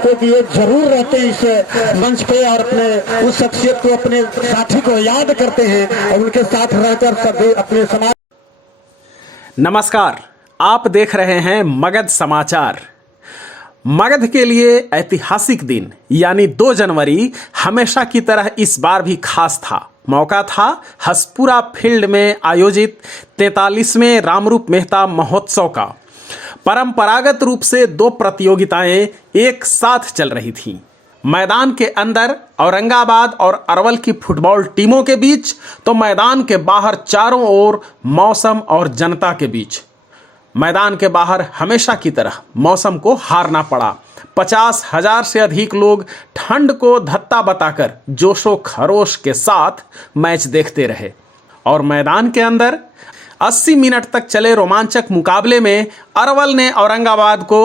उनको कि ये जरूर रहते हैं इस मंच पे और अपने उस शख्सियत को, अपने साथी को याद करते हैं और उनके साथ रहकर सभी अपने समाज। नमस्कार, आप देख रहे हैं मगध समाचार। मगध के लिए ऐतिहासिक दिन यानी 2 जनवरी हमेशा की तरह इस बार भी खास था। मौका था हसपुरा फील्ड में आयोजित 43वें रामरूप मेहता महोत्सव का। परंपरागत रूप से 2 प्रतियोगिताएं एक साथ चल रही थीं। मैदान के अंदर औरंगाबाद और अरवल की फुटबॉल टीमों के बीच, तो मैदान के बाहर चारों ओर मौसम और जनता के बीच। मैदान के बाहर हमेशा की तरह मौसम को हारना पड़ा। 50,000 से अधिक लोग ठंड को धत्ता बताकर जोशो खरोश के साथ मैच देखते रहे और मैदान के अंदर 80 मिनट तक चले रोमांचक मुकाबले में अरवल ने औरंगाबाद को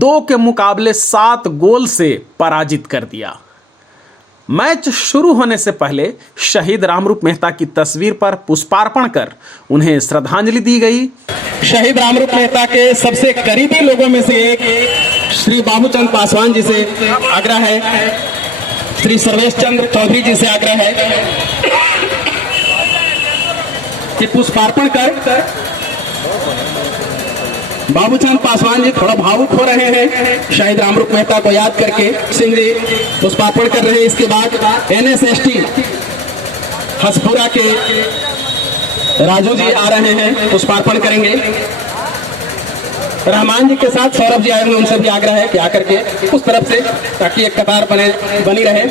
2 के मुकाबले 7 गोल से पराजित कर दिया। मैच शुरू होने से पहले शहीद रामरूप मेहता की तस्वीर पर पुष्पार्पण कर उन्हें श्रद्धांजलि दी गई। शहीद रामरूप मेहता के सबसे करीबी लोगों में से एक श्री बाबूचंद पासवान जी से आग्रह है, श्री सर्वेश चंद्र चौधरी जी से आग्रह है कि पुष्पार्पण कर। बाबूचंद पासवान जी थोड़ा भावुक हो रहे हैं शहीद रामरूप मेहता को याद करके। सिंह जी पुष्पार्पण कर रहे हैं। इसके बाद NSST हसपुरा के राजू जी आ रहे हैं, पुष्पार्पण करेंगे। रहमान जी के साथ सौरभ जी आएंगे, उनसे भी आग्रह है कि आकर के उस तरफ से, ताकि एक कतार बनी रहे।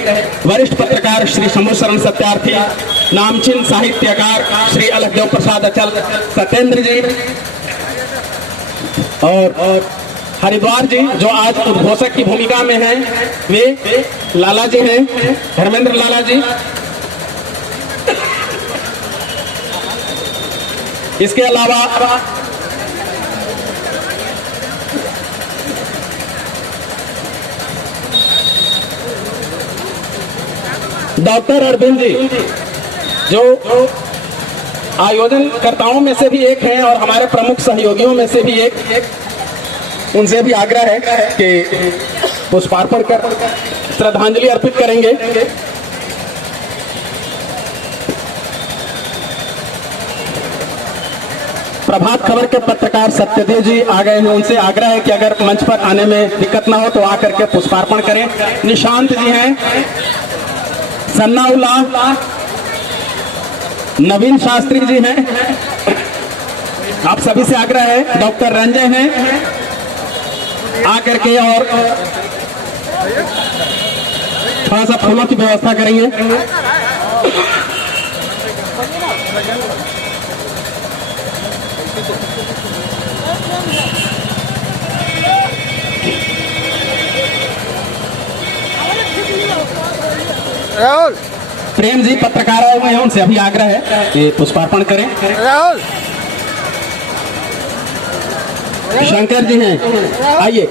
वरिष्ठ पत्रकार श्री शंभू शरण सत्यार्थी, नामचीन साहित्यकार श्री अलखदेव प्रसाद अचल सत्येंद्र जी और हरिद्वार जी जो आज उद्घोषक की भूमिका में हैं, वे लाला जी हैं, धर्मेंद्र लाला जी। इसके अलावा डॉक्टर अरविंद जी जो आयोजनकर्ताओं में से भी एक हैं और हमारे प्रमुख सहयोगियों में से भी एक, उनसे भी आग्रह है कि पुष्पार्पण कर श्रद्धांजलि अर्पित करेंगे। प्रभात खबर के पत्रकार सत्यदेव जी आ गए हैं, उनसे आग्रह है कि अगर मंच पर आने में दिक्कत ना हो तो आकर के पुष्पार्पण करें। निशांत जी हैं, सन्नाउल्लाह, नवीन शास्त्री जी हैं, आप सभी से आग्रह है। डॉक्टर रंजय हैं, आकर के और थोड़ा सा फूलों की व्यवस्था करेंगे। राहुल प्रेम जी पत्रकार आए हुए हैं, उनसे अभी आग्रह है कि पुष्पार्पण करें। राहुल शंकर जी हैं, आइए।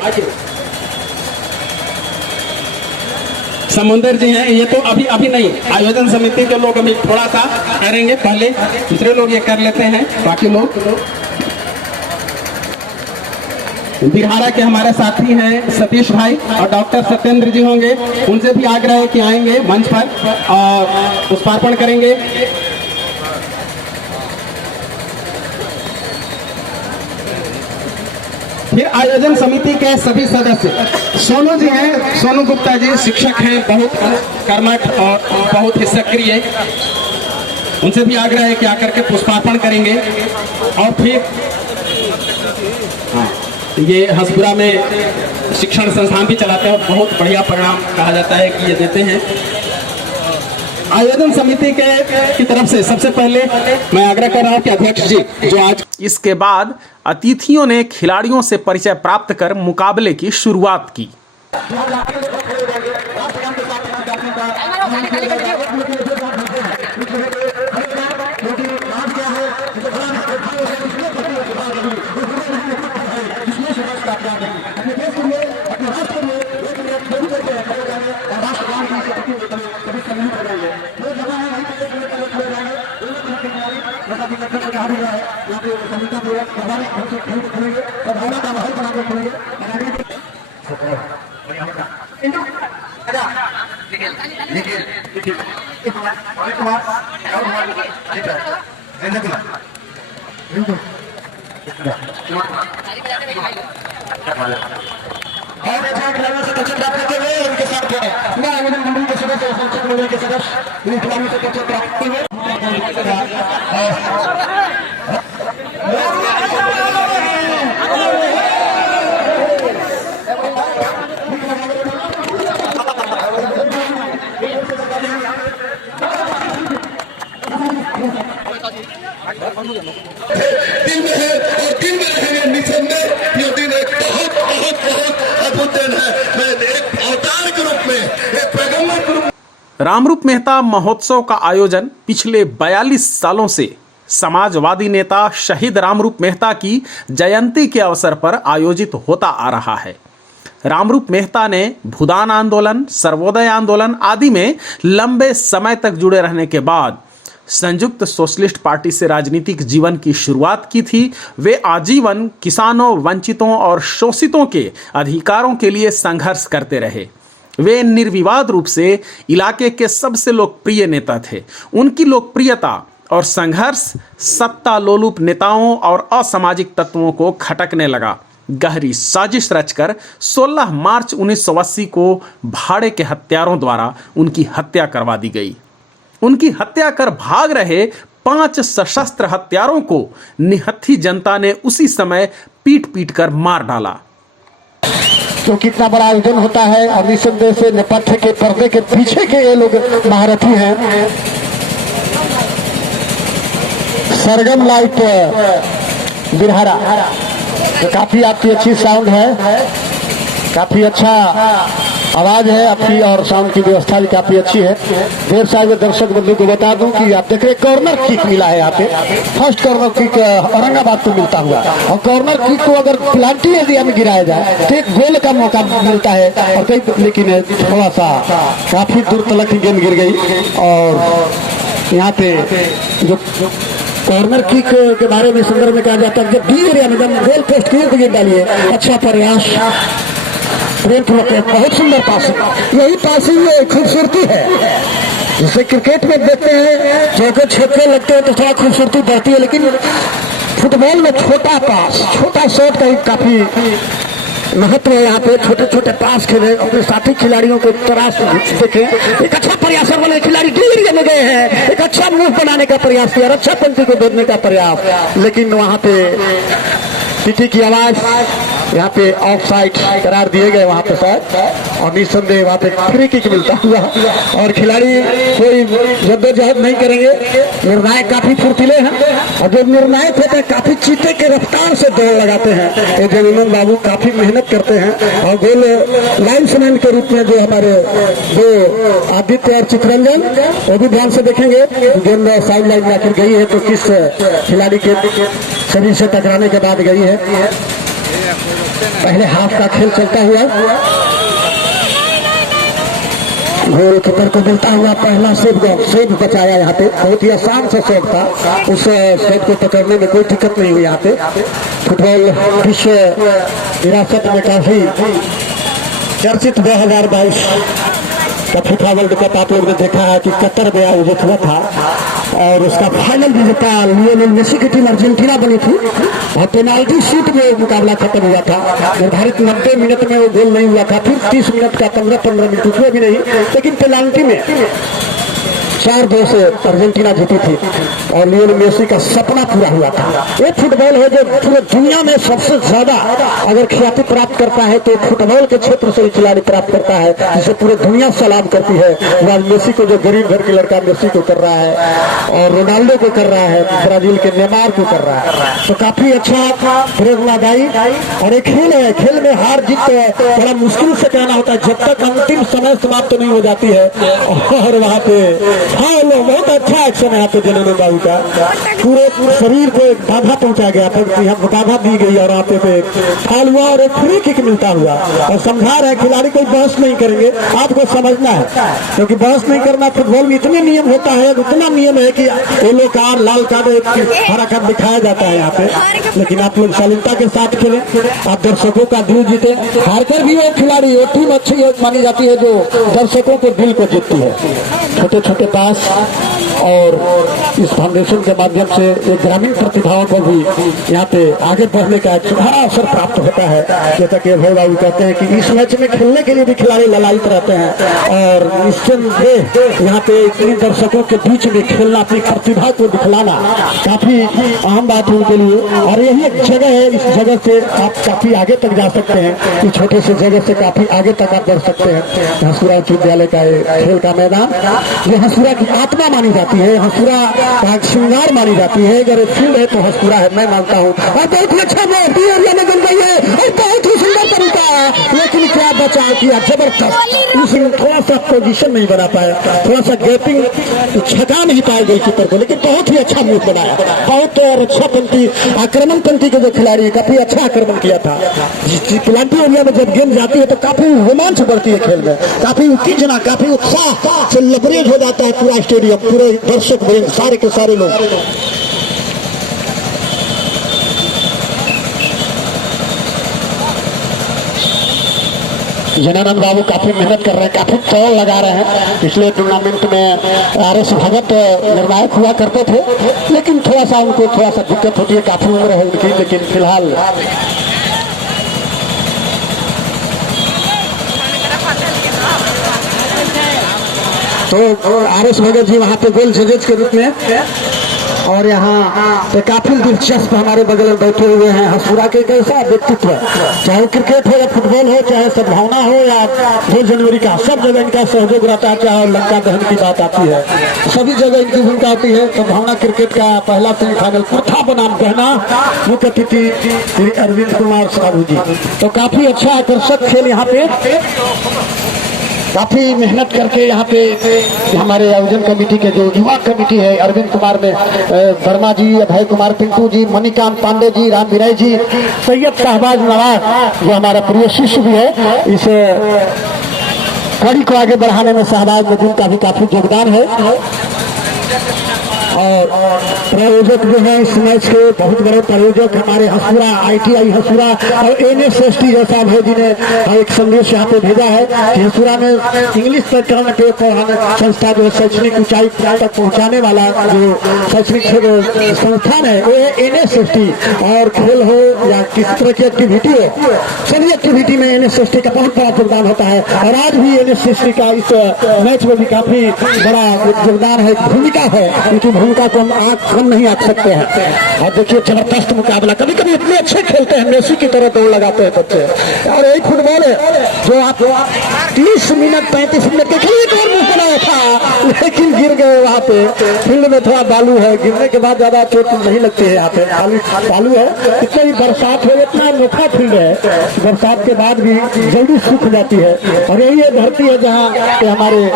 समुंदर जी हैं, ये तो अभी नहीं, आयोजन समिति के लोग अभी थोड़ा सा करेंगे, पहले दूसरे लोग ये कर लेते हैं, बाकी लोग। बिहारा के हमारे साथी हैं सतीश भाई और डॉक्टर सत्येंद्र जी होंगे, उनसे भी आग्रह है कि आएंगे मंच पर और पुष्पार्पण करेंगे। फिर आयोजन समिति के सभी सदस्य, सोनू जी हैं, सोनू गुप्ता जी शिक्षक हैं, बहुत कर्मठ और बहुत ही सक्रिय, उनसे भी आग्रह है कि आकर के पुष्पार्पण करेंगे। और फिर ये हसपुरा में शिक्षण संस्थान भी चलाते हैं, बहुत बढ़िया परिणाम कहा जाता है कि ये देते हैं। आयोजन समिति की तरफ से सबसे पहले मैं आग्रह कर रहा हूं कि अध्यक्ष जी जो आज। इसके बाद अतिथियों ने खिलाड़ियों से परिचय प्राप्त कर मुकाबले की शुरुआत की। और और अच्छा खिलाड़ी से दक्षिण प्राप्त करते हुए उनके साथ आयोजन मंडल के सदस्य और संसद मंडल के सदस्य इन खिलाड़ियों से दक्षिण प्राप्त करते दिल में है और दिल में रहेंगे निसंदेह। ये दिन एक बहुत बहुत बहुत अद्भुत दिन है। मैं एक अवतार के रूप में, एक पैगंबर के रूप में रामरूप मेहता महोत्सव का आयोजन पिछले 42 सालों से समाजवादी नेता शहीद रामरूप मेहता की जयंती के अवसर पर आयोजित होता आ रहा है। रामरूप मेहता ने भूदान आंदोलन, सर्वोदय आंदोलन आदि में लंबे समय तक जुड़े रहने के बाद संयुक्त सोशलिस्ट पार्टी से राजनीतिक जीवन की शुरुआत की थी। वे आजीवन किसानों, वंचितों और शोषितों के अधिकारों के लिए संघर्ष करते रहे। वे निर्विवाद रूप से इलाके के सबसे लोकप्रिय नेता थे। उनकी लोकप्रियता और संघर्ष सत्ता लोलुप नेताओं और असामाजिक तत्वों को खटकने लगा। गहरी साजिश रचकर 16 मार्च 1980 को भाड़े के हत्यारों द्वारा उनकी हत्या करवा दी गई। उनकी हत्या कर भाग रहे 5 सशस्त्र हत्यारों को निहत्थी जनता ने उसी समय पीट पीट कर मार डाला। तो कितना बड़ा आयोजन होता है और निसंदेह से नेपथ्य के पर्दे के पीछे के ये लोग महारथी हैं। सरगम लाइट बिरहारा, तो काफी आपकी अच्छी साउंड है, काफी अच्छा आवाज है आपकी और साउंड की व्यवस्था भी काफी अच्छी है। ढेर सारे दर्शक बंधु को बता दूं कि आप देख रहे कॉर्नर किक मिला है यहाँ पे। फर्स्ट कॉर्नर किक औरंगाबाद को मिलता हुआ, और कॉर्नर किक को अगर प्लांटी एरिया में गिराया जाए तो एक गोल का मौका मिलता है। और कई लेकिन थोड़ा सा काफी दूर तक ही गेंद गिर गई। और यहाँ पे जो कॉर्नर किक के बारे में संदर्भ में कहा जाता है, जब बी एरिया में जब गोल पोस्ट की गेंद डालिए, अच्छा प्रयास, बहुत सुंदर पासिंग। यही पासिंग में खूबसूरती है। जैसे क्रिकेट में देखते हैं चौके छक्के लगते हैं तो थोड़ा खूबसूरती बढ़ती है, लेकिन फुटबॉल में छोटा पास, छोटा शॉट का ही काफी महत्व है। यहाँ पे छोटे छोटे पास खेले, अपने साथी खिलाड़ियों को तराश देखे। एक अच्छा प्रयास वाले खिलाड़ी डी में गए हैं, एक अच्छा मूव बनाने का प्रयास किया, अच्छा पंक्ति को भेजने का प्रयास, लेकिन वहाँ पे सीटी की आवाज, यहाँ पे ऑफ साइड करार दिए गए वहाँ पे शायद। और निसंदेह वहाँ पे फ्री किक मिलता हुआ, और खिलाड़ी कोई जद्दोजहद नहीं करेंगे। निर्णायक काफी फुर्तीले हैं, और जो निर्णायक होते हैं काफी चीते के रफ्तार से दौड़ लगाते हैं। ये जमीन बाबू काफी मेहनत करते हैं। और गोल लाइन्समैन के रूप में जो हमारे दो आदित्य और चित्रंजन, वो भी ध्यान से देखेंगे। गेंद साइड लाइन में आखिर गई है तो किस खिलाड़ी के शरीर से टकराने के बाद गई है। पहले हाफ का खेल चलता हुआ, गोल कीपर को मिलता हुआ पहला सेव बचाया। यहाँ पे बहुत ही आसान सा शॉट था, उस शॉट को पकड़ने में कोई दिक्कत नहीं हुई। यहाँ पे फुटबॉल विश्व विरासत में काफी चर्चित 2022 का फीफा वर्ल्ड कप आप लोग ने देखा है कि कतर में आयोजित हुआ था, और उसका फाइनल विजेता लियोनेल मेसी की टीम अर्जेंटीना बनी थी। और पेनाल्टी शूट में मुकाबला खत्म हुआ था। निर्धारित 90 मिनट में वो गोल नहीं हुआ था, फिर 30 मिनट का 15-15 मिनट उसमें भी नहीं, लेकिन पेनाल्टी में 4-2 से अर्जेंटीना जीती थी और लियोनेल मेसी का सपना पूरा हुआ था। ये फुटबॉल है जो पूरे दुनिया में सबसे ज्यादा अगर ख्याति प्राप्त करता है तो फुटबॉल के क्षेत्र से ही खिलाड़ी प्राप्त करता है, जिसे पूरे दुनिया सलाम करती है। आज मेसी को जो गरीब घर के लड़का मेसी को कर रहा है, और रोनाल्डो को कर रहा है, ब्राजील के नेमार को कर रहा है, तो काफी अच्छा प्रेरणादायी। और एक खेल है, खेल में हार जीत बड़ा मुश्किल से कहना होता है जब तक अंतिम समय समाप्त नहीं हो जाती है। और वहाँ पे हाँ लो बहुत अच्छा एक्शन है यहाँ पे जनानंद बाबू का, पूरे शरीर को एक बाधा पहुंचा गया था, बाधा दी गई और आते पे फाल हुआ और एक फ्री किक मिलता हुआ, और समझा रहे खिलाड़ी कोई बहस नहीं करेंगे, आपको समझना है क्योंकि बहस नहीं करना। फुटबॉल में इतने नियम होता है, उतना नियम है कि येलो कार्ड, लाल कार्ड, हरा कार्ड दिखाया जाता है यहाँ पे, लेकिन आप लोग शालीनता के साथ खेलें, आप दर्शकों का दिल जीते। हारकर भी वो खिलाड़ी, वो टीम अच्छी मानी जाती है जो दर्शकों के दिल को जीतती है। छोटे छोटे पास और इस फाउंडेशन के माध्यम से एक ग्रामीण प्रतिभाओं को भी यहाँ पे आगे बढ़ने का एक सुधार अवसर प्राप्त होता है। जैसा कि अभय बाबू कहते हैं कि इस मैच में खेलने के लिए भी खिलाड़ी ललायित रहते हैं, और निश्चिंत यहाँ पे इतने दर्शकों के बीच में खेलना, अपनी प्रतिभा को दिखलाना काफी अहम बात है उनके लिए, और यही एक जगह है, इस जगह से आप काफी आगे तक जा सकते हैं, इस छोटे से जगह से काफी आगे तक आप बढ़ सकते हैं। हंसुरा उच्च विद्यालय का खेल का मैदान, ये हंसुरा की आत्मा मानी जाती है, हंसुरा का श्रृंगार मानी जाती है। अगर फील्ड है तो हंसुरा है, मैं मानता हूँ। और बहुत ही अच्छा एरिया में बन गई है और बहुत ही सुंदर तरीका है, लेकिन क्या बचाव किया, जबरदस्त। इसमें थोड़ा सा पोजीशन नहीं बना पाया, थोड़ा सा गैपिंग छका नहीं पाया गोलकीपर को, लेकिन बहुत ही अच्छा मूव बनाया, बहुत अच्छा पंक्ति, आक्रमण पंक्ति के जो खिलाड़ी काफी अच्छा आक्रमण किया था। प्लांटी एरिया में जब गेंद जाती है तो काफी रोमांच बढ़ती है खेल में, काफी उत्तेजना, काफी उत्साह से लबरेज हो जाता है पूरा स्टेडियम, पूरे दर्शक वृंद, सारे के सारे लोग। जनानंद बाबू काफी मेहनत कर रहे हैं, काफी तौल लगा रहे हैं। पिछले टूर्नामेंट में आर.एस. भगत निर्णायक हुआ करते थे, लेकिन थोड़ा सा उनको थोड़ा सा दिक्कत होती है, काफी उम्र है उनकी, लेकिन फिलहाल तो आर.एस. भगत जी वहाँ पे गोल जजेज के रूप में, और यहाँ पे काफी दिलचस्प हमारे बगल में बैठे हुए हैं हंसुरा के कैसा व्यक्तित्व, चाहे क्रिकेट हो या फुटबॉल हो, चाहे सद्भावना हो या 2 जनवरी का, सब जगह इनका सहयोग रहता है। चाहे लंका दहन की बात आती है, सभी जगह इनकी भूमिका होती है। सद्भावना क्रिकेट का पहला सेमीफाइनल कुर्था बनाम गहना, मुख्य अतिथि श्री अरविंद कुमार साहू जी। तो काफी अच्छा आकर्षक खेल यहाँ पे, काफी मेहनत करके यहाँ पे हमारे आयोजन कमेटी के जो युवा कमेटी है, अरविंद कुमार में वर्मा जी, अभय कुमार पिंटू जी, मणिकांत पांडे जी, राम विनय जी, सैयद शहबाज नवाज जो हमारा प्रिय शिष्य भी है, इस कड़ी को आगे बढ़ाने में शहबाज नदीम का भी काफी योगदान है। और प्रायोजक जो है इस मैच के बहुत बड़े प्रायोजक हमारे हंसुरा, ITI हंसुरा और NSST जैसा भाई जी ने एक संदेश यहाँ पे भेजा है कि हंसुरा में इंग्लिश पैटर्न पे संस्था जो शैक्षणिक ऊंचाई तक पहुँचाने वाला जो शैक्षणिक संस्थान है वो है NSST, और खेल हो या किसी तरह की एक्टिविटी हो, सभी एक्टिविटी में NSST का बहुत बड़ा योगदान होता है। और आज भी NSST का इस मैच में भी काफी बड़ा योगदान है, भूमिका है, उनकी भूमिका को हम कम नहीं आंक सकते हैं। और देखिए जबरदस्त मुकाबला, कभी कभी इतने अच्छे खेलते हैं, मेसी की तरह दौड़ लगाते हैं बच्चे। और यही फुटबॉल है जो आप 30 मिनट 35 मिनट के खेल तो बनाया था, लेकिन गिर गए वहाँ पे। फील्ड में थोड़ा बालू है, गिरने के बाद ज्यादा चोट नहीं लगती है यहाँ पे, बालू है। इतनी बरसात है, इतना अनोखा फील्ड है, बरसात के बाद भी जल्दी सूख जाती है। और यही धरती है जहाँ हमारे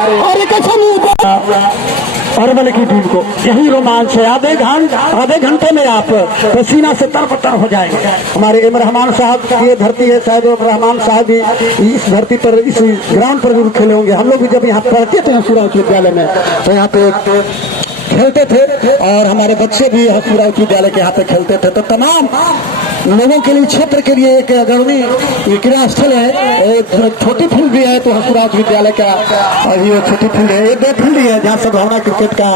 अरबल की टीम को यही रोमांच है। आधे घंटे में आप पसीना से तरबतर हो जाएंगे। हमारे एम रहमान साहब की ये धरती है, शायद एम रहमान साहब भी इस धरती पर, इस ग्राउंड पर भी खेले होंगे। हम लोग भी जब यहाँ पढ़ते थे हंसुरा उच्च विद्यालय में तो यहाँ पे खेलते थे, और हमारे बच्चे भी हंसुरा उच्च विद्यालय के यहाँ पे खेलते थे। तो तमाम लोगों के लिए, क्षेत्र के लिए एक अग्रणी क्रीड़ा स्थल है। एक छोटी फील्ड भी है तो हंसुरा उच्च विद्यालय का ये छोटी फील्ड है। ये 2 फील्ड है जहाँ सद्भावना क्रिकेट का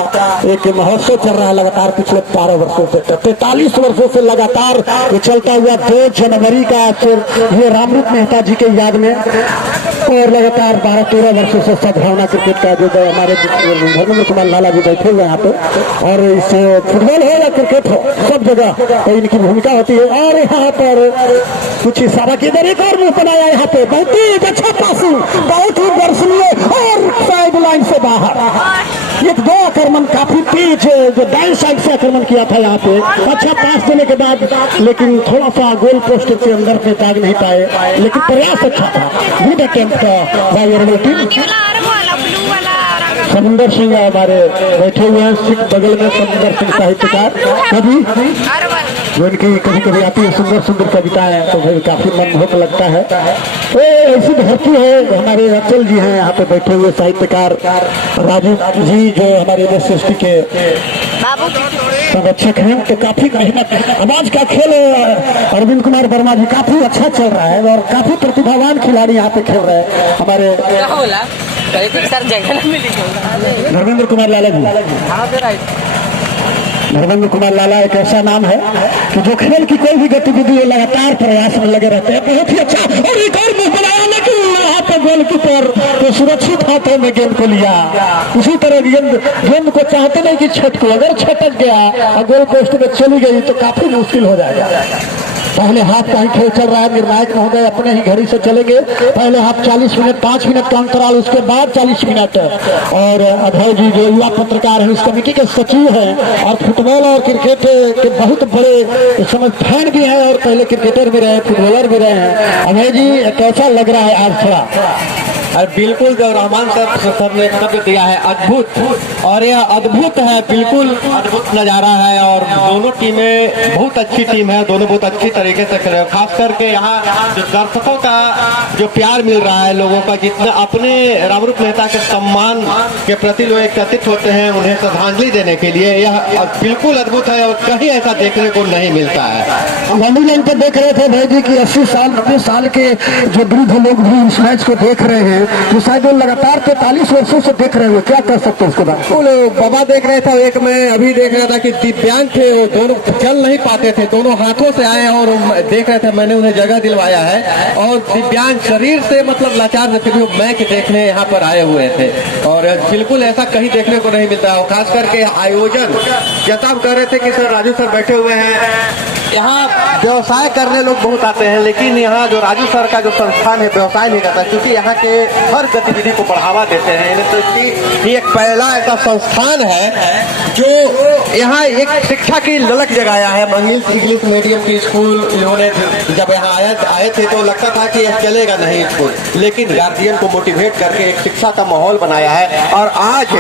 एक महोत्सव चल रहा है लगातार पिछले 13 वर्षों से, 43 वर्षों से लगातार ये चलता हुआ। 2 जनवरी का ये रामरूप मेहता जी के याद में, और लगातार 12-13 वर्षों से सद्भावना क्रिकेट का जो हमारे धर्मेंद्र कुमार लाला जी बैठे हुए यहाँ पे। और इस फुटबॉल हो या क्रिकेट हो, सब जगह इनकी भूमिका होती है। और यहाँ पर कुछ इशारा की इधर एक और मुंह बनाया यहाँ पे, बहुत ही अच्छा पासिंग, बहुत ही दर्शनीय, और साइड लाइन से बाहर एक 2 आक्रमण काफी तेज, जो दाएं साइड से आक्रमण किया था यहाँ पे, अच्छा पास देने के बाद, लेकिन थोड़ा सा गोल पोस्ट के अंदर में दाग नहीं पाए, लेकिन प्रयास अच्छा था। Good attempt by your team. समुंदर सिंह हमारे बैठे हुए हैं सिख बगल में, समुंदर सिंह साहित्यकार कवि, जो इनकी कभी कभी आती है सुंदर सुंदर कविताएं, तो भाई काफी मनमोहक लगता है। तो ऐसी धरती है। हमारे अचल जी हैं यहाँ पे बैठे हुए साहित्यकार, राजू जी जो हमारे एसएसटी के संरक्षक हैं, तो काफी मेहनत, आवाज का खेल अरविंद कुमार वर्मा जी काफी अच्छा चल रहा है और काफी प्रतिभावान खिलाड़ी यहाँ पे खेल रहे हैं। हमारे धर्मेंद्र कुमार लाला जी, धर्मेंद्र कुमार लाला एक ऐसा नाम है कि जो खेल की कोई भी गतिविधि है लगातार प्रयास में लगे रहते हैं। बहुत ही अच्छा, और एक और मुंह बनाया लेकिन यहाँ पे गोलकीपर तो सुरक्षित हाथों में गेंद को लिया। उसी तरह गेंद को चाहते नहीं कि छट को, अगर छटक गया और गोल पोस्ट में चली गई तो काफी मुश्किल हो जाएगा। पहले हाफ का ही खेल चल रहा है। निर्णायक महोदय अपने ही घड़ी से चलेंगे। पहले हाफ 40 मिनट, 5 मिनट का अंतराल, उसके बाद 40 मिनट। और अभय जी जो युवा पत्रकार हैं, इस कमेटी के सचिव हैं और फुटबॉल और क्रिकेट के बहुत बड़े इस समय फैन भी हैं और पहले क्रिकेटर भी रहे, फुटबॉलर भी रहे हैं। अभय जी कैसा लग रहा है आज थोड़ा? और बिल्कुल जो रहमान सर ने शब्द दिया है अद्भुत, और यह अद्भुत है, बिल्कुल अद्भुत नज़ारा है। और दोनों टीमें बहुत अच्छी टीम है, दोनों बहुत अच्छी तरीके से खेल रहे हैं। खास करके यहाँ जो दर्शकों का जो प्यार मिल रहा है, लोगों का जितना अपने रामरूप मेहता के सम्मान के प्रति लोग एकत्रित होते हैं उन्हें श्रद्धांजलि देने के लिए, यह बिल्कुल अद्भुत है और कहीं ऐसा देखने को नहीं मिलता है। मंडी लाइन पर देख रहे थे भाई जी कि 80 साल 90 साल के जो वृद्ध लोग भी इस मैच को देख रहे हैं, तो शायद वो लगातार 43 वर्षों से देख रहे हुए, क्या कर सकते हैं उसके बाद? बाबा देख रहे थे, एक मैं अभी देख रहा था कि दिव्यांग थे, वो दोनों चल नहीं पाते थे, दोनों हाथों से आए और देख रहे थे, मैंने उन्हें जगह दिलवाया है। और दिव्यांग शरीर से मतलब लाचार थे, वो मैच देखने यहाँ पर आए हुए थे और बिल्कुल ऐसा कहीं देखने को नहीं मिलता। और खास करके आयोजन, जैसा आप कह रहे थे कि सर राजू सर बैठे हुए हैं, यहाँ व्यवसाय करने लोग बहुत आते हैं, लेकिन यहाँ जो राजू सर का जो संस्थान है व्यवसाय नहीं करता, क्योंकि यहाँ के हर गतिविधि को बढ़ावा देते हैं। तो इसकी एक पहला ऐसा संस्थान है जो यहाँ एक शिक्षा की ललक जगाया है। इंग्लिश मीडियम की स्कूल इन्होंने जब यहाँ आए थे तो लगता था कि यह चलेगा नहीं स्कूल, लेकिन गार्जियन को मोटिवेट करके एक शिक्षा का माहौल बनाया है और आज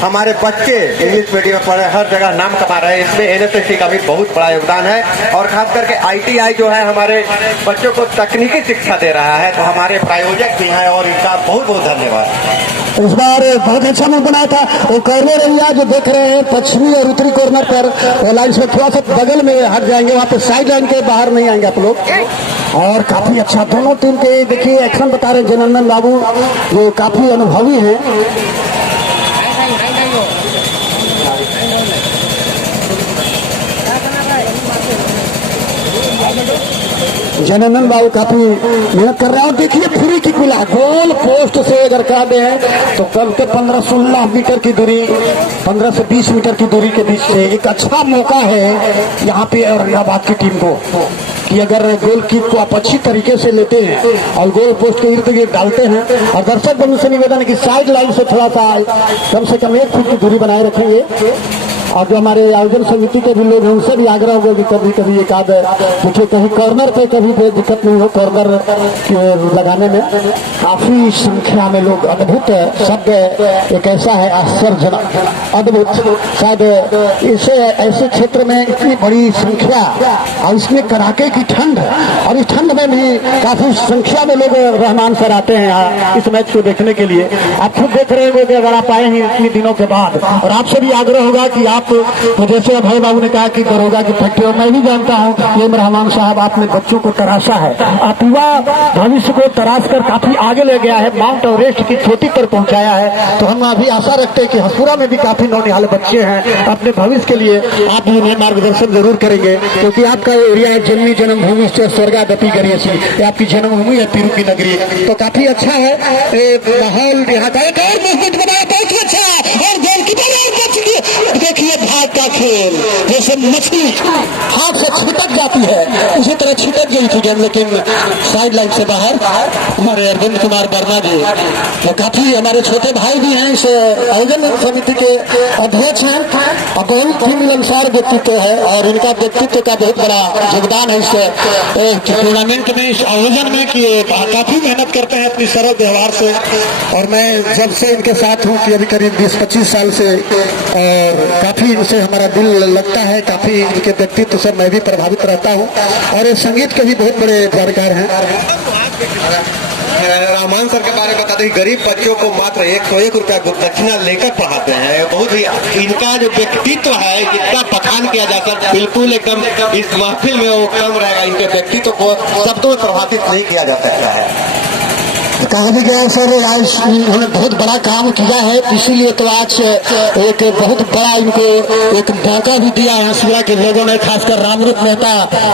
हमारे बच्चे इंग्लिश मीडियम पढ़े हर जगह नाम कमा रहे हैं। इसमें एनएसएससी का भी बहुत बड़ा योगदान है और खास करके आईटीआई जो है हमारे बच्चों को तकनीकी शिक्षा दे रहा है, तो हमारे प्रायोजक भी हैं और इनका बहुत बहुत धन्यवाद। इस बार बहुत अच्छा मूव बनाया था। वो कॉर्नर एरिया जो देख रहे हैं पश्चिमी और उत्तरी कॉर्नर पर लाइन से थोड़ा सा बगल में हट जाएंगे, वहाँ पे साइड लाइन के बाहर नहीं आएंगे आप लोग। और काफी अच्छा दोनों टीम के देखिए एक्शन बता रहे जननंदन बाबू जो काफी अनुभवी हैं। जननंदन बाबू काफी मेहनत कर रहे हैं और देखिए फ्री की खुला गोल पोस्ट से अगर कह दें तो कल के 15-16 मीटर की दूरी, 15 से 20 मीटर की दूरी के बीच से एक अच्छा मौका है यहाँ पे औरंगाबाद की टीम को कि अगर गोल किक को आप अच्छी तरीके से लेते हैं और गोल पोस्ट के इर्द गिर्द डालते हैं। और दर्शक बंधु से निवेदन है कि साइड लाइन से थोड़ा सा कम से कम 1 फुट की दूरी बनाए रखेंगे। और जो हमारे आयोजन समिति के भी लोग हैं उनसे भी आग्रह होगा कि कभी कभी एक आध देखिए कहीं कॉर्नर पे कभी भी दिक्कत नहीं हो, कॉर्नर लगाने में काफी संख्या में लोग। अद्भुत शब्द एक ऐसा है आश्चर्यजनक, अद्भुत। शायद इसे ऐसे क्षेत्र में इतनी बड़ी संख्या और इसमें कड़ाके की ठंड, और इस ठंड में भी काफी संख्या में लोग रहमान सर आते हैं इस मैच को देखने के लिए। आप खुद देख रहे होंगे अगर आप आए हैं इतनी दिनों के बाद। और आपसे भी आग्रह होगा कि आप तो जैसे अभय बाबू ने कहा कि दरोगा की फैक्ट्री, मैं भी जानता हूँ ये रहमान साहब आपने बच्चों को तराशा है, आप युवा भविष्य को तराश कर काफी आगे ले गया है, माउंट एवरेस्ट की चोटी पर पहुंचाया है। तो हम अभी आशा रखते हैं कि हसपुरा में भी काफी नौनिहाल बच्चे हैं, अपने भविष्य के लिए आप भी उन्हें मार्गदर्शन जरूर करेंगे, क्योंकि आपका एरिया है जन्मी जन्मभूमि से स्वर्गादपि गरियसी, ये आपकी जन्मभूमि है पीरू की नगरी। तो काफी अच्छा है माहौल यहाँ का। एक और मूवमेंट बनाया बहुत अच्छा और गोलकीपर देखिए देखिए भाग का खेल, जैसे मछली हाथ से छिटक जाती है उसी तरह छिटक गई थी गेंद, लेकिन साइड लाइन से बाहर हमारे अरविंद कुमार वर्मा जी, तो काफी हमारे छोटे भाई भी हैं, इस आयोजन समिति के अध्यक्ष हैं और बहुत ही मिलनसार व्यक्तित्व है और इनका व्यक्तित्व का बहुत बड़ा योगदान है इस टूर्नामेंट में, इस आयोजन में, कि काफी मेहनत करते हैं अपनी सरल व्यवहार से। और मैं जब से इनके साथ हूँ कि अभी करीब 20-25 साल से, और काफी इनसे हमारा दिल लगता है, काफी इनके व्यक्तित्व से मैं भी प्रभावित रहता हूँ और ये संगीत के भी बहुत बड़े जानकार हैं। रहमान सर के बारे में बताते हैं, गरीब बच्चों को मात्र 101 रुपया दक्षिणा लेकर पढ़ाते हैं। बहुत ही इनका जो व्यक्तित्व है, जितना बखान किया जा सकता, बिल्कुल एकदम इस महफिल में वो कम रहेगा। इनके व्यक्तित्व को शब्दों में प्रभावित नहीं किया जा सकता है। कहा भी गया सर, आज उन्होंने बहुत बड़ा काम किया है, इसीलिए तो आज एक बहुत बड़ा इनको एक मौका भी दिया है शिवरा के लोगों ने, खासकर रामरूप मेहता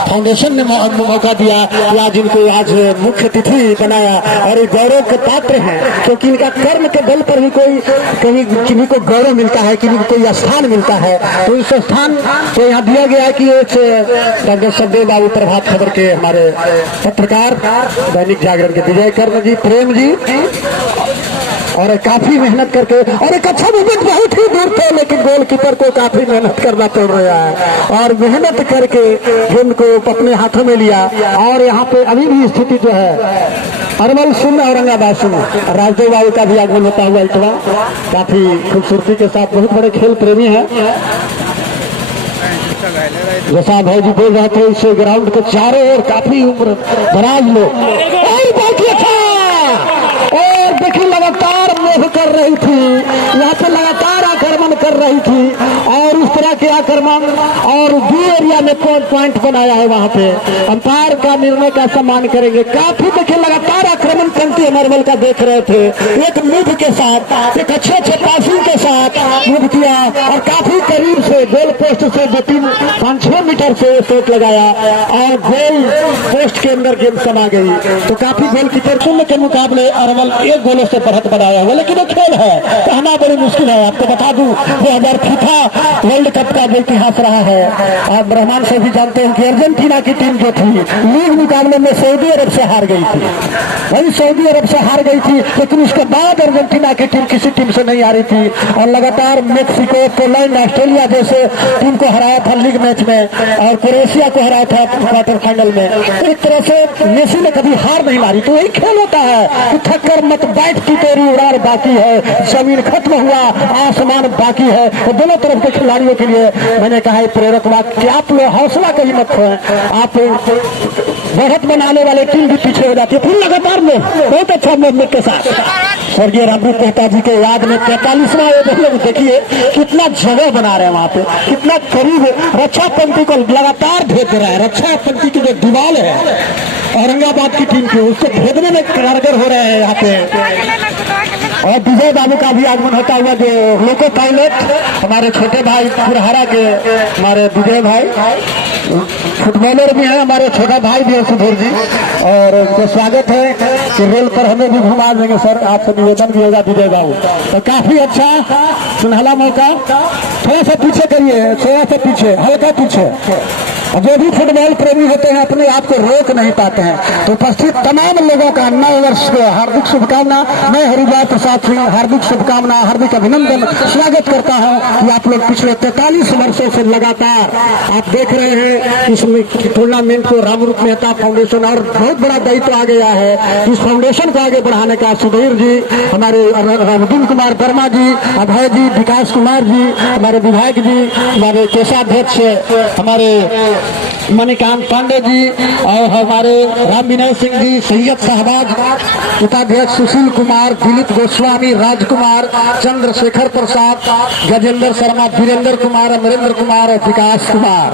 फाउंडेशन ने मौका दिया कि आज इनको आज मुख्य अतिथि बनाया और ये गौरव के पात्र हैं, क्योंकि इनका कर्म के बल पर ही कोई कहीं किन्हीं को गौरव मिलता है, किन्हीं को कोई स्थान मिलता है, तो इस स्थान को यहाँ दिया गया है कि डॉक्टर सदेव बाबू प्रभात खबर के हमारे पत्रकार, दैनिक जागरण के विजय कर्म जी, प्रेम जी, और काफी मेहनत करके, और एक अच्छा मूवमेंट बहुत ही दूर थे, लेकिन गोलकीपर को काफी मेहनत करना पड़ रहा है और मेहनत करके गेंद को अपने हाथों में लिया। और यहाँ पे अभी भी स्थिति जो है अरवल शून्य औरंगाबाद शून्य, राजदेव बाबू का भी आगमन होता हुआ इतना काफी खूबसूरती के साथ, बहुत बड़े खेल प्रेमी है। जैसा भाई जी बोल रहे थे, इस ग्राउंड के चारों ओर काफी उम्र दराज लोग, और बहुत ही अच्छा, और देखिए लगातार मूव कर रही थी, यहाँ पे लगातार आक्रमण कर रही थी और इस तरह के आक्रमण, और दो एरिया में पॉइंट बनाया है, वहाँ पे अंपायर का निर्णय का सम्मान करेंगे। काफी देखिए लगातार आक्रमण करती अमरवल का देख रहे थे, एक मूव के साथ, एक अच्छे पासिंग के साथ मूव किया और काफी करीब से गोल पोस्ट से 2-3-5-6 मीटर से शॉट लगाया और गोल पोस्ट के अंदर गेंद समा गई। तो काफी गोल कीपर शून्य के मुकाबले अरवल 1 गोलों से बढ़त बनाया हुआ, लेकिन ये खेल है, कहना बड़ी मुश्किल है। आपको बता दूं 2000 फीफा वर्ल्ड कप का भी इतिहास रहा है। आप रहमान से भी जानते हैं कि अर्जेंटीना की टीम जो थी लीग मुकाबले में सऊदी अरब से हार गई थी, वही सऊदी अरब से हार गई थी, लेकिन उसके बाद अर्जेंटीना की टीम किसी टीम से नहीं हारी थी और लगातार मेक्सिको, पोलैंड, ऑस्ट्रेलिया जैसे टीम को हराया था लीग मैच में और क्रोएशिया को हराया था क्वार्टर फाइनल में। तो एक तरह से मेसी ने कभी हार नहीं मारी। तो यही खेल होता है कि थककर मत बैठ की तेरी उड़ान बाकी है, जमीन खत्म हुआ, आसमान बाकी है। तो दोनों तरफ के खिलाड़ियों के लिए मैंने कहा है प्रेरक बात कि आप लोग हौसला कहीं मत खोएं, आप बढ़त बनाने वाले टीम भी पीछे हो जाती है। फिर लगातार में बहुत अच्छा मूवमेंट के साथ स्वर्गीय रामरूप मेहता जी के याद में 43वां लोग देखिए कितना जगह बना रहे हैं वहाँ पे, कितना करीब रक्षा पंक्ति को लगातार भेद रहा है। रक्षा पंक्ति की जो दीवार है औरंगाबाद की टीम की, उसको भेदने में कारगर हो रहे हैं यहाँ पे। और विजय बाबू का भी आगमन होता हुआ, जो लोको पायलट हमारे छोटे भाई पुरहारा के हमारे विजय भाई, फुटबॉलर भी है, हमारे छोटा भाई भी है सुधीर जी, और उनको स्वागत है कि रेल पर हमें भी घुमा देंगे सर, आपसे निवेदन भी होगा विजय बाबू। तो काफी अच्छा सुनहला मौका, थोड़ा सा पीछे करिए, थोड़ा सा पीछे, हल्का पीछे। जो भी फुटबॉल प्रेमी होते हैं अपने आप को रोक नहीं पाते हैं। तो उपस्थित तमाम लोगों का नव वर्ष को हार्दिक शुभकामना। मैं हरिद्वार प्रसाद सिंह हार्दिक शुभकामना, हार्दिक अभिनंदन, स्वागत करता हूं कि आप लोग पिछले 43 वर्षों से लगातार आप देख रहे हैं इस टूर्नामेंट को रामरूप मेहता फाउंडेशन, और बहुत बड़ा दायित्व आ गया है इस फाउंडेशन को आगे बढ़ाने का। सुधीर जी, हमारे अरविंद कुमार वर्मा जी, अभय जी, विकास कुमार जी, हमारे विधायक जी, हमारे कोषाध्यक्ष हमारे मणिकांत पांडे जी, और हमारे राम विनय सिंह जी, सैयद शहबाज, उपाध्यक्ष सुशील कुमार, दिलीप गोस्वामी, राजकुमार, चंद्रशेखर प्रसाद, गजेंद्र शर्मा, वीरेंद्र कुमार, अमरेंद्र कुमार और विकास कुमार।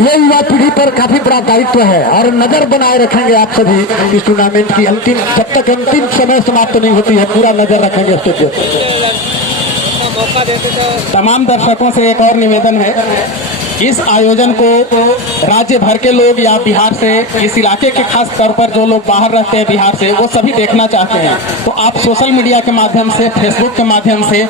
ये युवा पीढ़ी पर काफी बड़ा दायित्व है और नजर बनाए रखेंगे आप सभी इस टूर्नामेंट की अंतिम, जब तक अंतिम समय समाप्त नहीं होती है, पूरा नजर रखेंगे स्टेज पर। तमाम दर्शकों से एक और निवेदन है इस आयोजन को राज्य भर के लोग या बिहार से इस इलाके के खास तौर पर जो लोग बाहर रहते हैं बिहार से, वो सभी देखना चाहते हैं। तो आप सोशल मीडिया के माध्यम से, फेसबुक के माध्यम से,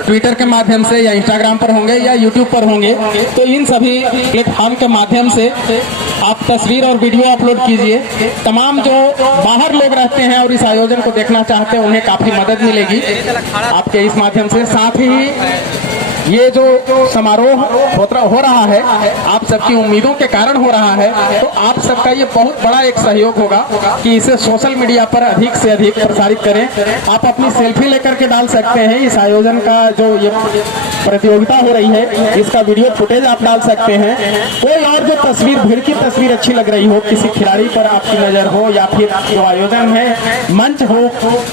ट्विटर के माध्यम से या इंस्टाग्राम पर होंगे या यूट्यूब पर होंगे, तो इन सभी प्लेटफॉर्म के माध्यम से आप तस्वीर और वीडियो अपलोड कीजिए। तमाम जो बाहर लोग रहते हैं और इस आयोजन को देखना चाहते हैं, उन्हें काफ़ी मदद मिलेगी आपके इस माध्यम से। साथ ही ये जो समारोह हो रहा है, आप सबकी उम्मीदों के कारण हो रहा है, तो आप सबका ये बहुत बड़ा एक सहयोग होगा कि इसे सोशल मीडिया पर अधिक से अधिक प्रसारित करें। आप अपनी सेल्फी लेकर के डाल सकते हैं। इस आयोजन का जो ये प्रतियोगिता हो रही है, इसका वीडियो फुटेज आप डाल सकते हैं। कोई और जो तस्वीर, भीड़ की तस्वीर अच्छी लग रही हो, किसी खिलाड़ी पर आपकी नजर हो, या फिर जो आयोजन है मंच हो,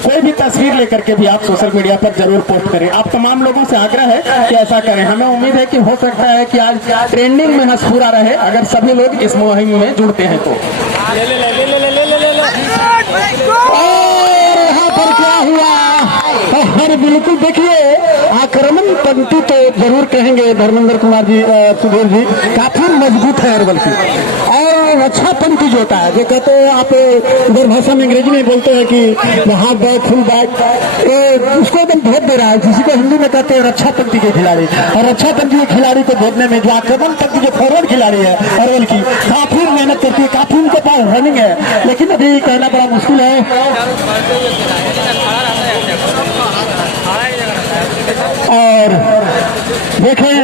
कोई भी तस्वीर लेकर के भी आप सोशल मीडिया पर जरूर पोस्ट करें। आप तमाम लोगों से आग्रह है कि ऐसा करें। हमें उम्मीद है कि हो सकता है कि आज ट्रेंडिंग में हंसपुरा रहे, अगर सभी लोग इस मुहिम में जुड़ते हैं तो। और यहाँ पर क्या हुआ? और बिल्कुल देखिए, आक्रमण पंक्ति तो जरूर कहेंगे धर्मेंद्र कुमार जी, सुधीर जी, काफी मजबूत है अरवल की। और अच्छा पंक्ति जो होता है, जो कहते हैं आप इधर भाषा में अंग्रेजी में बोलते हैं कि हाफ बैक, फुल बैक, उसको एकदम भेद दे रहा है। किसी को हिंदी में कहते हैं रक्षा पंक्ति के खिलाड़ी। और रक्षा पंक्ति के खिलाड़ी को भेदने में जो आक्रमण पंक्ति जो फॉरवर्ड खिलाड़ी है अरवल की, काफी मेहनत करती है, काफी उनके पास रनिंग है, लेकिन अभी कहना बड़ा मुश्किल है। और देखें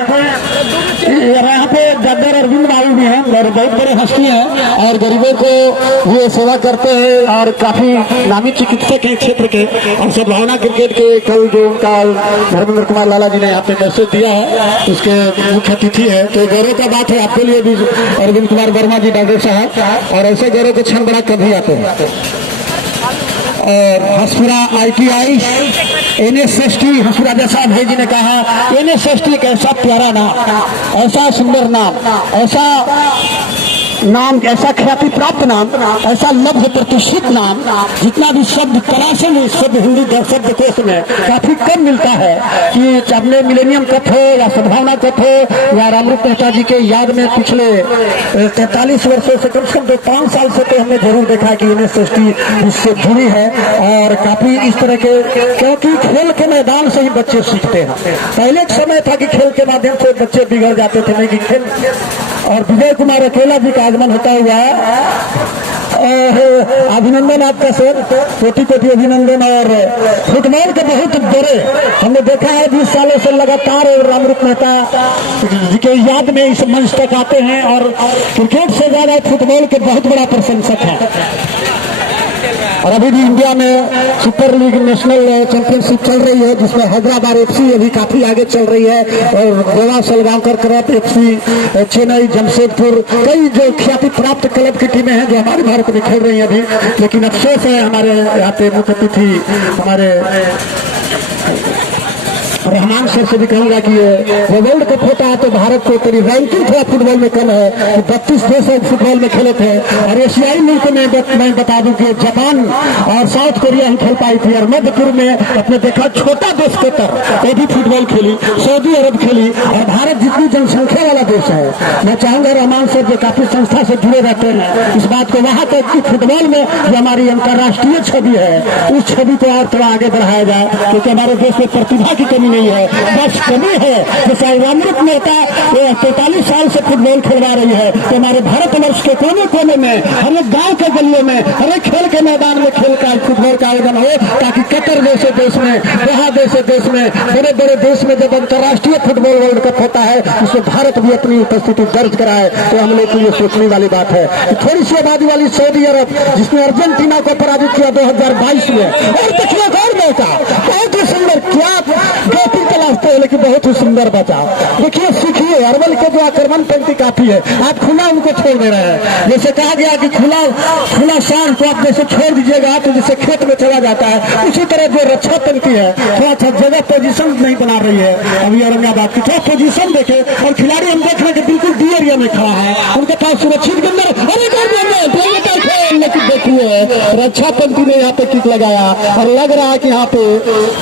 यहाँ पे गद्दर अरविंद बाबू भी हैं और बहुत बड़े हस्ती हैं और गरीबों को ये सेवा करते हैं और काफी नामी चिकित्सक हैं क्षेत्र के। और सद्भावना क्रिकेट के कल जो उनका धर्मेंद्र कुमार लाला जी ने यहाँ पे मैसेज दिया है, उसके मुख्य अतिथि है, तो गौरव का बात है आपके लिए भी अरविंद कुमार वर्मा जी, डॉक्टर साहब। और ऐसे गौरव के क्षण बड़ा कभी आते हैं। और हंसपुरा ITI NSST हंसपुरा, जैसा भाई जी ने कहा, NSST एक ऐसा प्यारा नाम, ऐसा सुंदर नाम, ऐसा नाम, ऐसा ख्याति प्राप्त नाम, ऐसा लब्ध प्रतिष्ठित नाम, जितना भी शब्द तलाशे में शब्द हिंदी शब्दकोश में काफी कम मिलता है। कि अपने मिलेनियम कप हो या सद्भावना कप हो या रामरूप मेहता जी के याद में पिछले 43 वर्षों से कम 5 साल से तो हमने जरूर देखा कि NSST इससे जुड़ी है। और काफी इस तरह के, क्योंकि खेल के मैदान से ही बच्चे सीखते हैं। पहले एक समय था कि खेल के माध्यम से बच्चे बिगड़ जाते थे, नहीं कि खेल। और विजय कुमार अकेला जी का आगमन होता हुआ और अभिनंदन आपका सर, कोटि कोटि अभिनंदन। और फुटबॉल के बहुत बड़े हमने देखा है 20 सालों से लगातार रामरूप मेहता के याद में इस मंच तक आते हैं और क्रिकेट से ज्यादा फुटबॉल के बहुत बड़ा प्रशंसक है। और अभी भी इंडिया में सुपर लीग नेशनल चैंपियनशिप चल रही है, जिसमें हैदराबाद FC अभी काफी आगे चल रही है और गोवा सलगांवकर करत FC, चेन्नई, जमशेदपुर, कई जो ख्याति प्राप्त क्लब की टीमें हैं जो हमारे भारत में खेल रही हैं अभी। लेकिन अफसोस है हमारे यहाँ पे मुख्य अतिथि हमारे रहमान सर से भी कहूंगा कि वो वर्ल्ड कप होता है तो भारत को तेरी रैंकिंग थोड़ा फुटबॉल में कम है। 32 देश फुटबॉल में खेले थे और एशियाई मुल्क में मैं बता दूं कि जापान और साउथ कोरिया ही खेल पाई थी। और मध्य पूर्व में अपने देखा छोटा देश कतर, वो भी फुटबॉल खेली, सऊदी अरब खेली। और भारत जितनी जनसंख्या वाला देश है, मैं चाहूंगा रहमान सर जो काफी संस्था से जुड़े रहते हैं, इस बात को वहां तक कि फुटबॉल में जो हमारी अंतर्राष्ट्रीय छवि है, उस छवि को और थोड़ा आगे बढ़ाया जाए, क्योंकि हमारे देश में प्रतिभा की कमी नहीं है, बस कमी है। जैसे रामरूप मेहता 43 साल से फुटबॉल खेलवा रही है, तो हमारे भारतवर्ष के कोने कोने में, हर एक गांव के गलियों में, हर एक खेल के मैदान में खेल का फुटबॉल का आयोजन हो, ताकि कतर जैसे देश में, दोहा जैसे देश में, बड़े बड़े देश में जब अंतर्राष्ट्रीय फुटबॉल वर्ल्ड कप होता है, उसमें भारत भी अपनी उपस्थिति दर्ज कराए। तो हम लोग को ये सोचने वाली बात है कि थोड़ी सी आबादी वाली सऊदी अरब, जिसने अर्जेंटीना को पराजित किया 2022 में, और पिछले दौर में था, बहुत ही सुंदर, क्या डोपिंग तलाशते हैं लेकिन बहुत ही सुंदर बचा। देखिए, सीखिए, अरवल के जो आक्रमण पंक्ति काफी है, आप खुला उनको छोड़ दे रहे हैं। जैसे कहा गया कि खुला सांड को आप जैसे छोड़ दीजिएगा तो जैसे खेत में चला जाता है, उसी तरह जो रक्षा पंक्ति है थोड़ा सा जगह पोजीशन नहीं बना रही है अभी औरंगाबाद की। थोड़ा पोजीशन देखे, और खिलाड़ी हम देख रहे हैं कि बिल्कुल डी एरिया में खड़ा है, उनके पास सुरक्षित के अंदर, लेकिन देखिए रक्षा पंथी ने यहाँ पे किक लगाया और लग रहा है कि यहाँ पे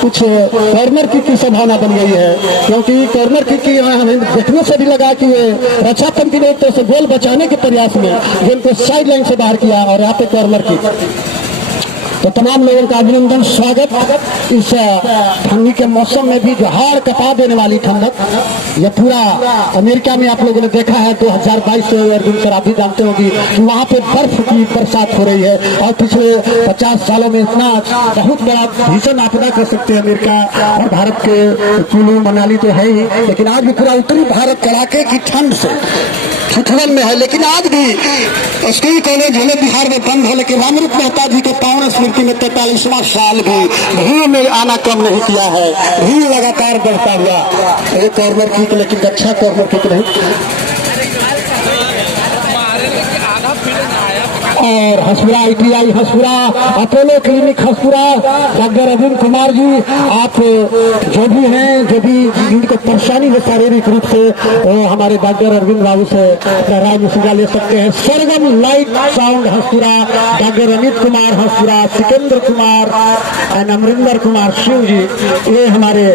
कुछ कॉर्नर किक की संभावना बन गई है, क्योंकि कॉर्नर किक की हमें देखने से भी लगा कि ये रक्षा पंथी ने एक तरह से गोल बचाने के प्रयास में गेंद को साइड लाइन से बाहर किया और यहाँ पे कॉर्नर किक। तो तमाम लोगों का अभिनंदन, स्वागत। इस ठंडी के मौसम में भी जो हाड़ कपा देने वाली ठंडक, यह पूरा अमेरिका में आप लोगों ने देखा है 2022 से। अर्जुन सर आप भी जानते होंगे कि वहाँ पे बर्फ की बरसात हो रही है और पिछले 50 सालों में इतना बहुत बड़ा भीषण आपदा कर सकते हैं अमेरिका और भारत के कुल्लू मनाली तो है ही, लेकिन आज भी पूरा उत्तरी भारत कड़ाके की ठंड से ठिठुरन में है। लेकिन आज भी स्कूल कॉलेज भले बिहार में बंद है, लेकिन रामरूप मेहता जी के पावन स्मृति में 43वां साल भी भीड़ में आना कम नहीं किया है, भीड़ लगातार बढ़ता हुआ। एक कॉर्नर किक, लेकिन अच्छा कॉर्नर किक नहीं। और Haspura ITI Haspura, Apollo clinic Haspura, doctor Arvind Kumar ji, आप जो भी हैं, जो भी जिनको परेशानी है शारीरिक रूप से, वो हमारे डॉक्टर अरविंद बाबू से राय मशवरा ले सकते हैं। Sargam light sound Haspura, doctor Amit Kumar Haspura, Sikandar Kumar and Amarinder Kumar Singh ji, ये हमारे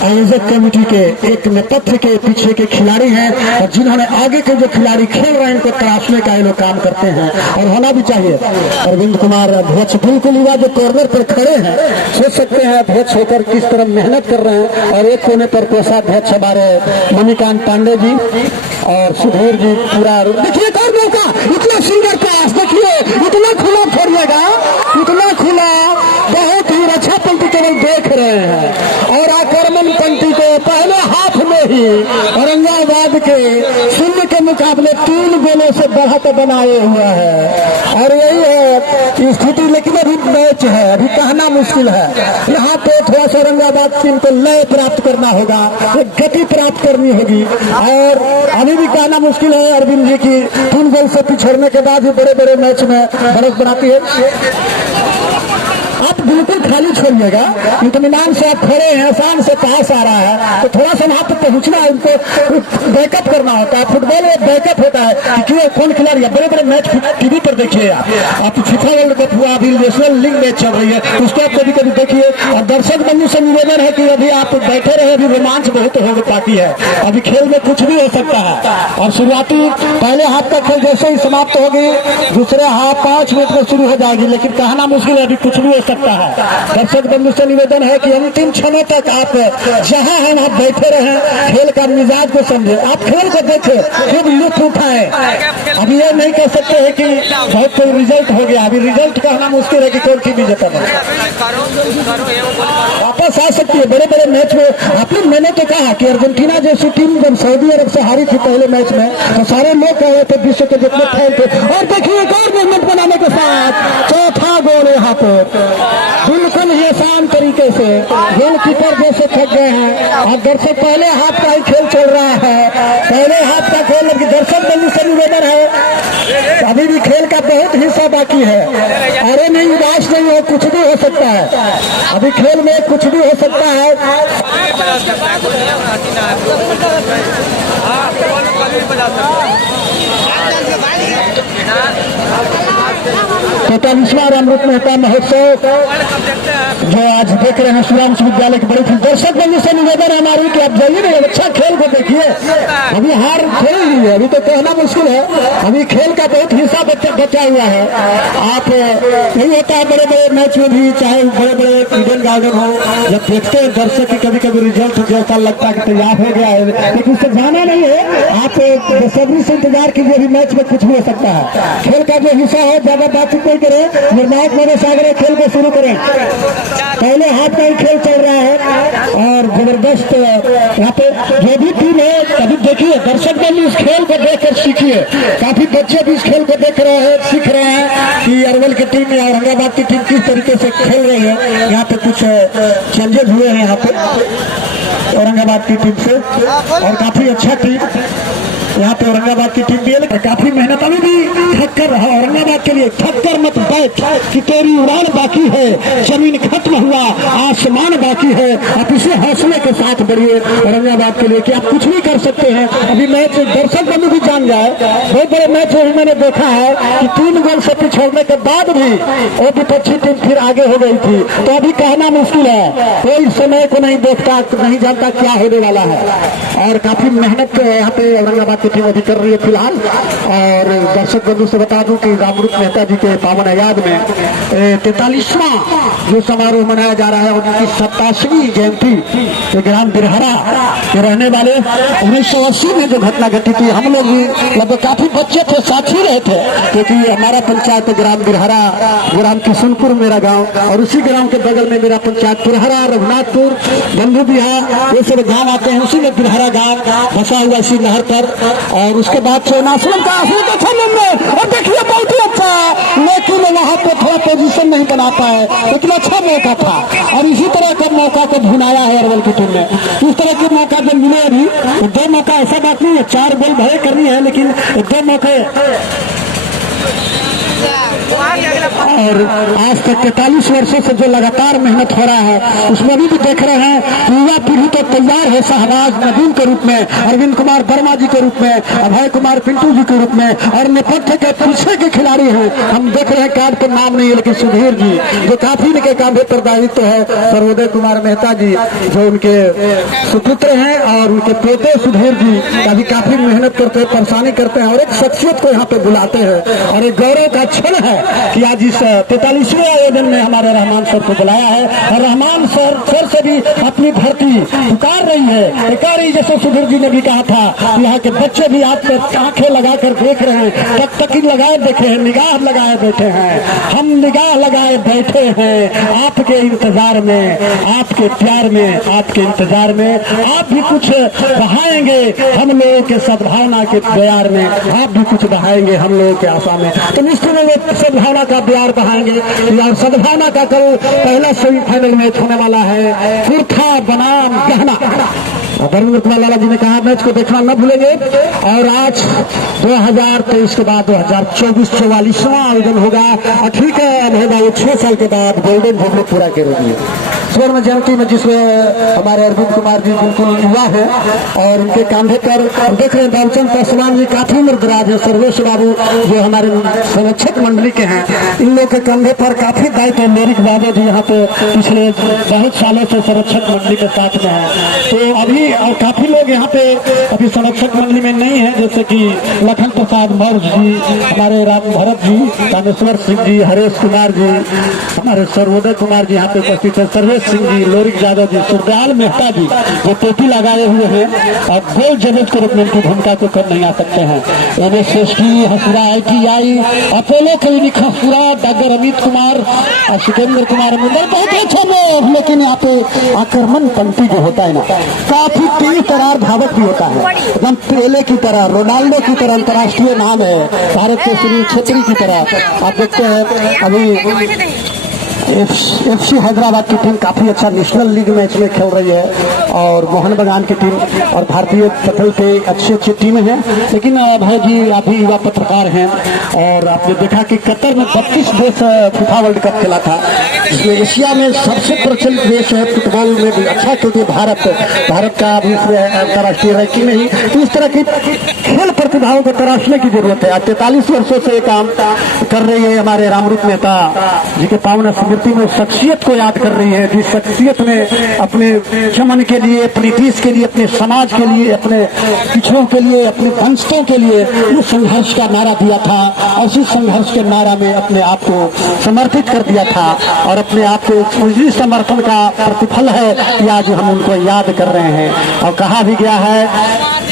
आयोजक कमेटी के एक नेतृत्व के पीछे के खिलाड़ी हैं और जिन्होंने आगे के जो खिलाड़ी खेल रहे हैं इनको तराशने का ये लोग काम करते हैं और होना भी चाहिए। अरविंद कुमार अध्यक्ष बिल्कुल युवा जो कॉर्नर पर खड़े हैं, सोच सकते हैं अध्यक्ष होकर किस तरह मेहनत कर रहे हैं। और एक कोने पर कोषाध्यक्ष हमारे मणिकांत पांडे जी और सुधीर जी पूरा। देखिए कॉर्नर का इतना सुंदर पास, देखिए इतना खुला छोड़िएगा, इतना खुला, बहुत ही रक्षा पंथी केवल देख रहे हैं और आक्रमण पंथी को पहले हाथ में ही औरंगाबाद के शून्य के मुकाबले 3 गोलों से बढ़त बनाए हुआ है और यही है स्थिति। लेकिन अभी मैच है, अभी कहना मुश्किल है। यहाँ पे थोड़ा सा औरंगाबाद टीम को लय प्राप्त करना होगा, एक गति प्राप्त करनी होगी और अभी भी कहना मुश्किल है। अरविंद जी की 3 गोल से पिछड़ने के बाद भी बड़े बड़े मैच में बढ़त बनाती है। आप बिल्कुल खाली छोड़िएगा, इत्मीनान से आप खड़े हैं, आसान से पास आ रहा है तो थोड़ा सा वहां पर पहुंचना है, उनको बैकअप करना होता है। फुटबॉल में बैकअप होता है कि कौन खिलाड़ी है। बड़े बड़े मैच टीवी पर देखिए आप फीफा वर्ल्ड कप हुआ, अभी नेशनल लीग मैच चल रही है, उसको आप कभी कभी देखिए। और दर्शक बंधु से निवेदन है कि अभी आप बैठे रहे, अभी रोमांच बहुत होने पाती है, अभी खेल में कुछ भी हो सकता है। और शुरुआती पहले हाफ का खेल जैसे ही समाप्त होगी, दूसरे हाफ 5 मिनट में शुरू हो जाएगी, लेकिन कहना मुश्किल है, अभी कुछ भी सकता है। दर्शक बंधु से निवेदन है कि अंतिम क्षणों तक आप जहां हैं वहां बैठे रहें, खेल का मिजाज को समझे, आप खेल को देखें, खूब लुत्फ उठाएं। अभी ये नहीं कह सकते हैं कि बहुत कोई रिजल्ट हो गया, अभी रिजल्ट कहना मुश्किल है कि कौन की विजेता बने, वापस आ सकती है। बड़े बड़े मैच में आप लोग, मैंने तो कहा कि अर्जेंटीना जैसी टीम जब सऊदी अरब से हारी थी पहले मैच में तो सारे लोग कह रहे थे विश्व के जितने खेल थे। और देखिए एक और मूवमेंट बनाने के साथ चौथा गोल यहाँ पर बिल्कुल ही आसान तरीके से गोलकीपर जैसे थक गए हैं। और दर्शक पहले हाथ का ही खेल चल रहा है, पहले हाथ का खेल, लेकिन दर्शक बंधु से निवेदन है अभी भी खेल का बहुत हिस्सा बाकी है। अरे नहीं, उदास नहीं हो, कुछ भी हो सकता है, अभी खेल में कुछ भी हो सकता है। 45वां अमृत मेहता महोत्सव जो आज देख रहे हैं श्रीराम विद्यालय के बड़े दर्शक बंधु से निवेदन है हमारी कि आप जाइए ना, अच्छा खेल को देखिए। अभी हार थोड़ी हुई है, अभी तो कहना मुश्किल है, अभी खेल का बहुत हिस्सा बचा हुआ है। आप नहीं होता है बड़े बड़े मैच में भी, चाहे बड़े बड़े ईडन गार्डन हो, जब देखते हैं दर्शक की कभी कभी रिजल्ट जैसा लगता है कि तैयार हो गया है, लेकिन उससे जाना नहीं है। आप बेसब्री से इंतजार कीजिए, अभी मैच में कुछ भी हो सकता है। खेल का जो हिस्सा है ज्यादा बातचीत नहीं करें, निर्णायक मेरे सागरे खेल को शुरू करें। पहले हाथ का ही खेल चल रहा है और जबरदस्त यहाँ पे जो भी टीम है, अभी देखिए दर्शक भी इस खेल को देखकर सीखिए। काफी बच्चे भी इस खेल को देख रहे हैं, सीख रहे हैं कि अरवल की टीम या औरंगाबाद की टीम किस तरीके से खेल रही है। यहाँ पे कुछ चेंजेस हुए हैं यहाँ पे औरंगाबाद की टीम से और काफी अच्छा टीम यहाँ पे औरंगाबाद की टीम भी है, लेकिन काफी मेहनत अभी भी थक कर रहा है औरंगाबाद के लिए। थक कर मत बैठ कि तेरी उड़ान बाकी है, जमीन खत्म हुआ, आसमान बाकी है। आप इसे हौसले के साथ बढ़िए औरंगाबाद के लिए कि आप कुछ भी कर सकते हैं। अभी मैच दर्शक बंधु भी जान जाए। बहुत बड़े मैच में मैंने देखा है कि 3 गोल से पिछड़ने के बाद भी वो विपक्षी टीम फिर आगे हो गई थी। तो अभी कहना मुश्किल है, कोई समय को नहीं देखता, नहीं जानता क्या होने वाला है। और काफी मेहनत यहाँ पे औरंगाबाद की टीम अभी कर रही है फिलहाल। और दर्शक बंधु से बता दूं कि रामरूप मेहता जी के पावन याद में 43वां जो समारोह मनाया जा रहा है, उनकी 87वीं जयंती के ग्राम बिरहरा के रहने वाले 1980 में जो घटना घटी थी, हम लोग भी लगभग काफी बच्चे थे, साथी रहे थे, क्योंकि हमारा पंचायत ग्राम बिरहरा, ग्राम किशनपुर मेरा गांव, और उसी ग्राम के बगल में मेरा पंचायत बिरहरा, रघुनाथपुर, बंधु बिहार, ये सब गांव आते हैं। उसी में बिरहरा गांव बसा हुआ इसी नहर पर। और उसके बाद से नासरम का अच्छा में, और देखिए बहुत ही अच्छा, लेकिन वहाँ पे थोड़ा पोजीशन नहीं बना पाए, लेकिन अच्छा मौका था। और इसी तरह का मौका को भुनाया है अरवल की टीम ने। इस तरह के मौका जब मिले अभी, 2 मौका, ऐसा बात नहीं है 4 गोल भले करनी है, लेकिन 2 मौके। और आज तक 43 वर्षों से जो लगातार मेहनत हो रहा है, उसमें भी देख रहे हैं युवा पीढ़ी तो तैयार है। शहबाज नदीम के रूप में, अरविंद कुमार वर्मा जी के रूप में, अभय कुमार पिंटू जी के रूप में, और नेपथ्य के पीछे के खिलाड़ी हैं। हम देख रहे हैं कार्ड पर नाम नहीं है, लेकिन सुधीर जी जो काफी इनके कांधे पर दायित्व है, सर्वोदय कुमार मेहता जी जो उनके सुपुत्र हैं, और उनके पोते सुधीर जी काफी मेहनत करते हैं, परेशानी करते हैं, और एक शख्सियत को यहाँ पे बुलाते हैं। और एक गौरव का क्षण है कि आज इस 43वें आयोजन में हमारे रहमान सर को बुलाया है। और रहमान सर से भी अपनी धरती पुकार रही है, पुकार रही। जैसे सुधीर जी ने भी कहा था, यहाँ के बच्चे भी आप आंखें लगाकर देख रहे हैं, तक लगाए देखे हैं, निगाह लगाए बैठे हैं। हम निगाह लगाए बैठे हैं आपके इंतजार में, आपके प्यार में, आपके इंतजार में। आप भी कुछ बहाएंगे हम लोगों के सद्भावना के प्यार में, आप भी कुछ बहाएंगे हम लोगों के आशा में। तो निश्चित में सद्भावना का प्यार बहाएंगे। और सद्भावना का कल पहला सेमीफाइनल मैच होने वाला है, कुर्था बनाम गहना। धर्मेंद्र कुमार लाला जी ने कहा मैच को देखना न भूलेंगे। और आज 2023 के बाद 2024 44वां आयोजन होगा। ठीक है भाई, 6 साल के बाद गोल्डन जुबली पूरा करेंगे स्वर्ण जयंती में, जिसमें हमारे अरविंद कुमार जी बिल्कुल युवा है, और उनके कांधे पर देख रहे हैं बाबूचंद पासवान जी काफी उम्र दराज है, सर्वेश बाबू जो हमारे संरक्षक मंडली के हैं, इन लोग के कंधे पर काफी दायित्व है। मेरिक बाबा जी यहाँ पे पिछले बहुत सालों से संरक्षक मंडली के साथ में है। तो अभी और काफी लोग यहाँ पे अभी संरक्षक मंडली में नहीं है, जैसे कि लखन प्रसाद मौर्य जी, हमारे राम भरत जी, कामेश्वर सिंह जी, हरेश कुमार जी, हमारे सर्वोदय कुमार जी यहाँ पे उपस्थित है, सर्वेश सिंह जी, लोरिक यादव जी, सुरदयाल मेहता जी जो टोपी लगाए हुए हैं, और गोल जजेज के रूप में उनकी भूमिका को कर नहीं आ सकते हैं। NSST, Hasura ITI, Apollo clinic Hasura, doctor Amit Kumar और सिकंदर कुमार मुंदर, बहुत अच्छा लोग। लेकिन यहाँ पे आक्रमण पंक्ति जो होता है ना, काफी तेज तरार धावक भी होता है, एकदम पेले की तरह, रोनाल्डो की तरह अंतर्राष्ट्रीय नाम है, भारत के सुनील छेत्री की तरह। आप देखते हैं अभी FC हैदराबाद की टीम काफी अच्छा नेशनल लीग मैच में खेल रही है, और मोहन बगान की टीम और भारतीय पटल पे अच्छी टीमें हैं। लेकिन भाई जी आप भी युवा पत्रकार हैं, और आपने देखा कि कतर में 32 देश फीफा वर्ल्ड कप खेला था, जिसमें एशिया में सबसे प्रचलित देश है फुटबॉल में भी अच्छा, क्योंकि भारत का अभी इसमें अंतर्राष्ट्रीय रैंकिंग में ही। तो इस तरह की खेल प्रतिभाओं को तराशने की जरूरत है। 43 वर्षों से काम कर रही है हमारे रामरूप मेहता जी के पावन स्मृति में, शख्सियत को याद कर रही है, जिस शख्सियत ने अपने चमन के लिए, अपनी देश के लिए, अपने समाज के लिए, अपने पिछड़ों के लिए, अपने वंशों के लिए संघर्ष का नारा दिया था, और उसी संघर्ष के नारा में अपने आप को समर्पित कर दिया था। और अपने आप के उसी समर्पण का प्रतिफल है कि आज हम उनको याद कर रहे हैं। और कहा भी गया है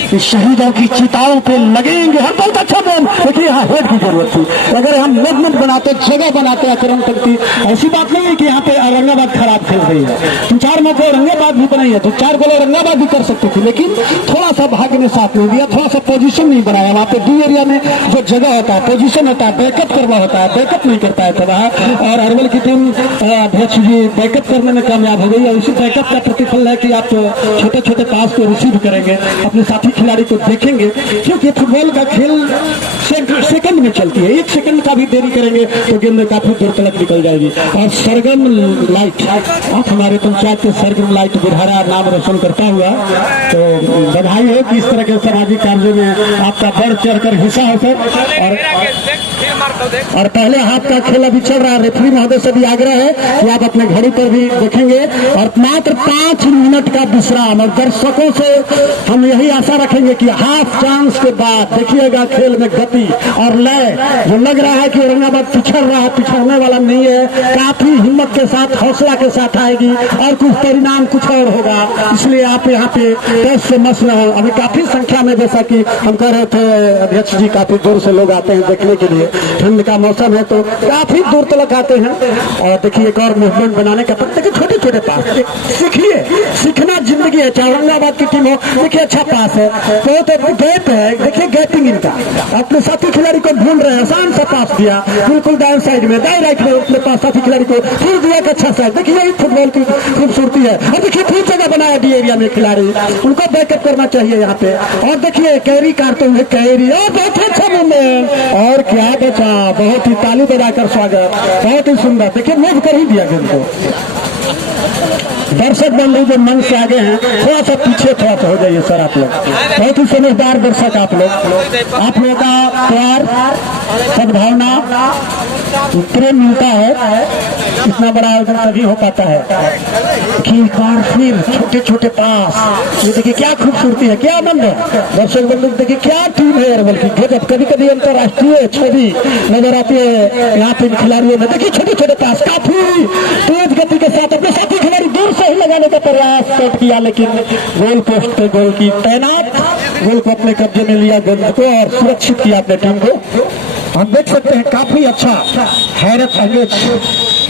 कि शहीदों की चिताओं पे लगेंगे हम। बहुत अच्छा मैम, लेकिन यहाँ हेड की जरूरत थी। अगर हम मूवमेंट बनाते, जगह बनाते, आक्रमण करती, ऐसी बात नहीं है कि यहाँ पे औरंगाबाद खराब खेल रही है। 2-4 मौके औरंगाबाद भी बनाई है, तो 4 गोल औरंगाबाद भी कर सकती थी, लेकिन थोड़ा सा भाग्य ने साथ नहीं दिया, थोड़ा सा पोजीशन नहीं बनाया। वहाँ पे डी एरिया में जो जगह होता है, पोजीशन होता है, बैकअप करना होता है, बैकअप नहीं कर पाया था वहाँ। और अरवल की टीम अध्यक्ष जी बैकअप करने में कामयाब हो गई, और इसी बैकअप का प्रतिफल है कि आप छोटे छोटे पास को रिसीव करेंगे, अपने साथी खिलाड़ी को देखेंगे, क्योंकि फुटबॉल का खेल सेकंड में चलती है। 1 सेकंड का भी देरी करेंगे तो गेंद में काफी दूर तक निकल जाएगी। और सरगम लाइट, आप हमारे पंचायत के सरगम लाइट बुढ़ारा नाम रोशन करता हुआ, तो बधाई हो कि इस तरह के सामाजिक कार्यों में आपका बढ़ चढ़कर हिस्सा हो सर। और पहले हाथ का खेल अभी चल रहा है। रेफरी महोदय से भी आग्रह है कि आप अपने घड़ी पर भी देखेंगे। और मात्र 5 मिनट का विश्राम। और दर्शकों से हम यही आशा रखेंगे कि हाफ चांस के बाद देखिएगा खेल में गति और लय। जो लग रहा है कि औरंगाबाद पिछड़ रहा है, पिछड़ने वाला नहीं है, काफी हिम्मत के साथ, हौसला के साथ आएगी और कुछ परिणाम कुछ और होगा। इसलिए आप यहाँ पे टेस्ट से मस्त रहे। अभी काफी संख्या में, जैसा कि हम कह रहे थे अध्यक्ष जी, काफी दूर से लोग आते हैं देखने के लिए। ठंड का मौसम है तो काफी दूर तक आते हैं। और देखिए एक और मूवमेंट बनाने का, देखिए छोटे छोटे पास सीखिए, सीखना जिंदगी है। चाहे औरंगाबाद की टीम हो, देखिए अच्छा पास है तो गैप है, देखिए गैपिंग इनका। अपने साथी खिलाड़ी को ढूंढ रहे हैं, आसान सा पास दिया बिल्कुल दाएं साइड में, दाएं राइट में अपने पास साथी खिलाड़ी को फिर दिया एक अच्छा साइड। देखिए यही फुटबॉल की खूबसूरती है। और देखिए फिर जगह बनाया डी एरिया में खिलाड़ी, उनको बैकअप करना चाहिए यहाँ पे। और देखिए कैरी काटते हुए कैरी, और बहुत अच्छा मूवमेंट, और क्या बचा, बहुत ही ताली बजाकर स्वागत, बहुत ही सुंदर। देखिए मूव कर ही दिया गेंद को। दर्शक बंधु जो मंच से आगे हैं, थोड़ा सा पीछे थोड़ा सा हो जाइए सर। आप लोग बहुत ही समझदार दर्शक, आप लोगों का प्यार, सद्भावना, प्रेम मिलता है, इतना बड़ा आयोजन तभी हो पाता है। कि फिर छोटे छोटे पास, ये देखिए क्या खूबसूरती है, क्या आनंद है। दर्शक बंधु देखिए क्या टीम है अरवल की, गजब। कभी कभी अंतर्राष्ट्रीय छवि नजर आती है यहाँ पे खिलाड़ियों में। देखिए छोटे छोटे पास, काफी तेज गति के साथ अपने साथी खिलाड़ी दूर से ही लगाने का प्रयास सेट किया, लेकिन गोल पोस्ट पे गोल की तैनात, गोल को अपने कब्जे में लिया गेंद को और सुरक्षित किया अपने टीम को। हम देख सकते हैं काफी अच्छा, हैरत अंगेज,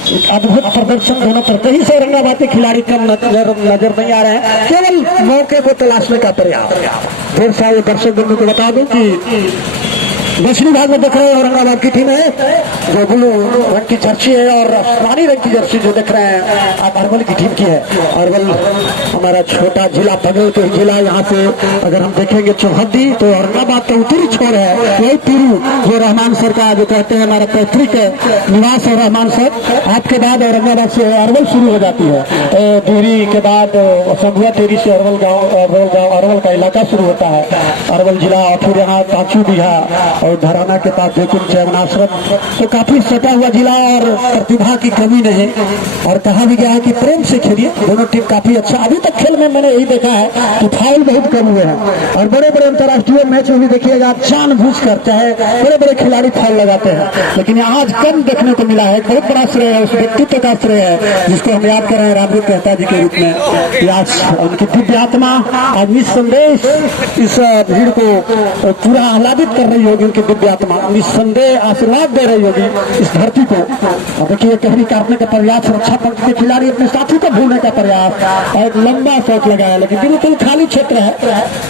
एक अद्भुत प्रदर्शन दोनों पर। कहीं से औरंगाबाद के खिलाड़ी कम नजर नहीं आ रहे हैं, केवल मौके को तलाशने का प्रयास। ढेर सारे दर्शक बंधु को बता दूं कि दक्षिणी भाग में देख रहे हैं औरंगाबाद की टीम है जो ब्लू रंग की जर्सी है और आसमानी रंग की जर्सी जो देख रहे हैं आप अरवल की टीम की है। अरवल हमारा छोटा जिला, बगल के जिला। यहाँ से अगर हम देखेंगे चौहद्दी तो औरंगाबाद का उत्तरी छोर है, वही पीरू जो रहमान सर का जो कहते हैं हमारा पैतृक निवास है रहमान सर। आपके बाद औरंगाबाद से अरवल शुरू हो जाती है, डिहरी के बाद संधुआ टेरी से अरवल गाँव अरवल का इलाका शुरू होता है, अरवल जिला। और फिर यहाँ कांचू बिहा और धराना के पास जयकुंड चैवनाश्रम, तो काफी सटा हुआ जिला और प्रतिभा की कमी नहीं। और कहा भी गया है कि प्रेम से खेलिए, दोनों टीम काफी अच्छा। अभी तक खेल में मैंने यही देखा है कि फाउल बहुत कम हुए हैं। और बड़े बड़े अंतर्राष्ट्रीय मैच में भी देखिएगा जानबूझकर चाहे बड़े बड़े खिलाड़ी फाउल लगाते हैं, लेकिन आज कम देखने को मिला है। बहुत बड़ा श्रेय है उस व्यक्तित्व का, श्रेय है जिसको हम याद कर रहे हैं रामरूप मेहता जी के रूप में। आज उनकी दिव्य आत्मा आज निस्संदेह इस भीड़ को पूरा आह्लादित कर रही होगी। उनकी दिव्य आत्मा निस्संदेह आशीर्वाद दे रही होगी इस धरती को। और देखिए कहरी काटने का प्रयास, रक्षा पंख के खिलाड़ी अपने साथी को भूलने का प्रयास, और लंबा शॉट लगाया, लेकिन बिल्कुल खाली क्षेत्र है,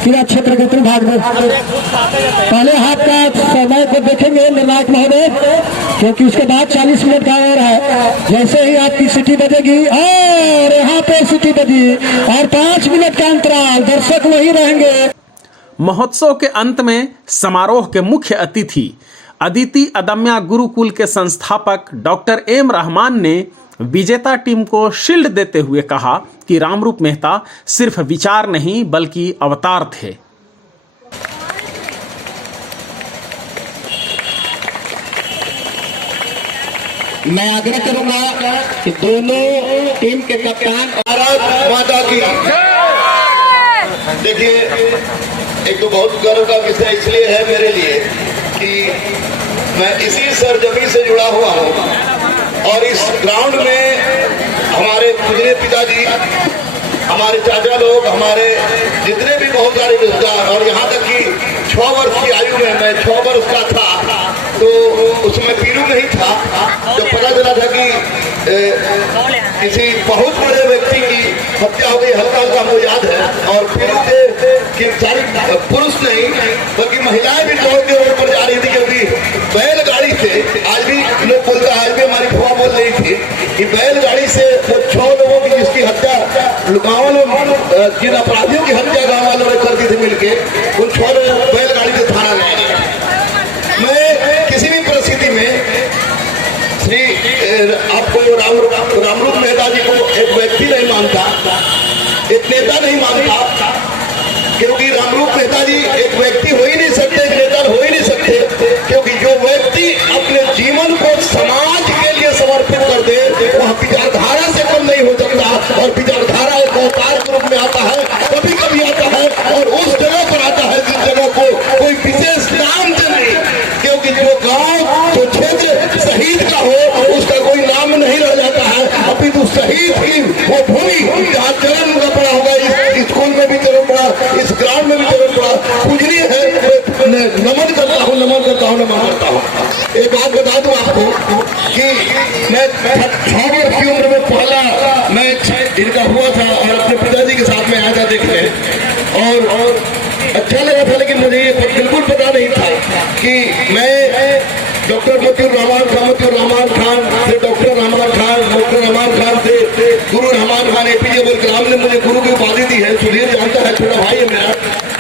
क्रीड़ा क्षेत्र के उत्तरी भाग में। पहले हाथ का समय को देखेंगे निर्णायक महोदय, क्योंकि उसके बाद 40 मिनट का और है। जैसे ही आपकी सिटी बजेगी, और यहाँ पे सिटी बजी और 5 मिनट का अंतराल, दर्शक वही रहेंगे। महोत्सव के अंत में समारोह के मुख्य अतिथि अदिति अदम्या गुरुकुल के संस्थापक डॉक्टर एम रहमान ने विजेता टीम को शील्ड देते हुए कहा कि रामरूप मेहता सिर्फ विचार नहीं बल्कि अवतार थे। मैं आग्रह करूंगा कि दोनों टीम के कप्तान, भारत माता की। देखिए एक तो बहुत गर्व का विषय इसलिए है मेरे लिए कि मैं इसी सरजमी से जुड़ा हुआ हूँ, और इस ग्राउंड में हमारे पूजनीय पिताजी, हमारे चाचा लोग, हमारे जितने भी बहुत सारे रिश्तेदार, और यहाँ तक कि 6 वर्ष की आयु में मैं 6 वर्ष का था तो उसमें पीरू नहीं था, जब पता चला था कि किसी बहुत बड़े व्यक्ति की हत्या हो गई, हल्का हल्का मुझे याद है। और पीरू के सारी पुरुष नहीं बल्कि महिलाएं भी दौड़ के रोड पर जा रही थी, क्योंकि बैलगाड़ी से, आज भी लोग बोलते हैं, आज भी हमारी फुआ बोल रही थी कि बैलगाड़ी से वो 6 लोगों की जिसकी हत्या गाँव वालों, जिन अपराधियों की हत्या गाँव वालों ने कर दी थी मिलके, एक नेता नहीं मानता, क्योंकि रामरूप मेहता जी एक व्यक्ति हो ही नहीं सकते, एक नेता हो ही नहीं सकते, क्योंकि जो व्यक्ति अपने जीवन को समाज के लिए समर्पित कर दे वह विचारधारा से कम नहीं हो सकता। और विचारधारा एक अवतार के रूप में आता है, कभी कभी आता है और उस जगह पर आता है जिस जगह को कोई विशेष नाम से नहीं, क्योंकि जो गांव जो क्षेत्र शहीद का हो उसका कोई नाम नहीं रह जाता है, अभी तो शहीद ही वो भूमि जहाँ जन्म का पड़ा होगा, इस स्कूल में भी जरूर पड़ा, इस ग्राउंड में भी जरूर पड़ा, पूजनीय है। नमन करता हूँ, नमन करता हूँ, नमन करता हूँ। एक बात बता दूं आपको कि मैं 6 वर्ष की उम्र में पहला मैच इनका हुआ था और अपने पिताजी के साथ में आया था देखने, और अच्छा लगा था, लेकिन मुझे ये बिल्कुल पता नहीं था कि मैं डॉक्टर मतियुर रहमान खान से डॉक्टर रहमान खान से गुरु रहमान खान, एपीजे अब्दुल कलाम ने मुझे गुरु की उपाधि दी है। सुधीर जानता है, छोटा भाई है मेरा,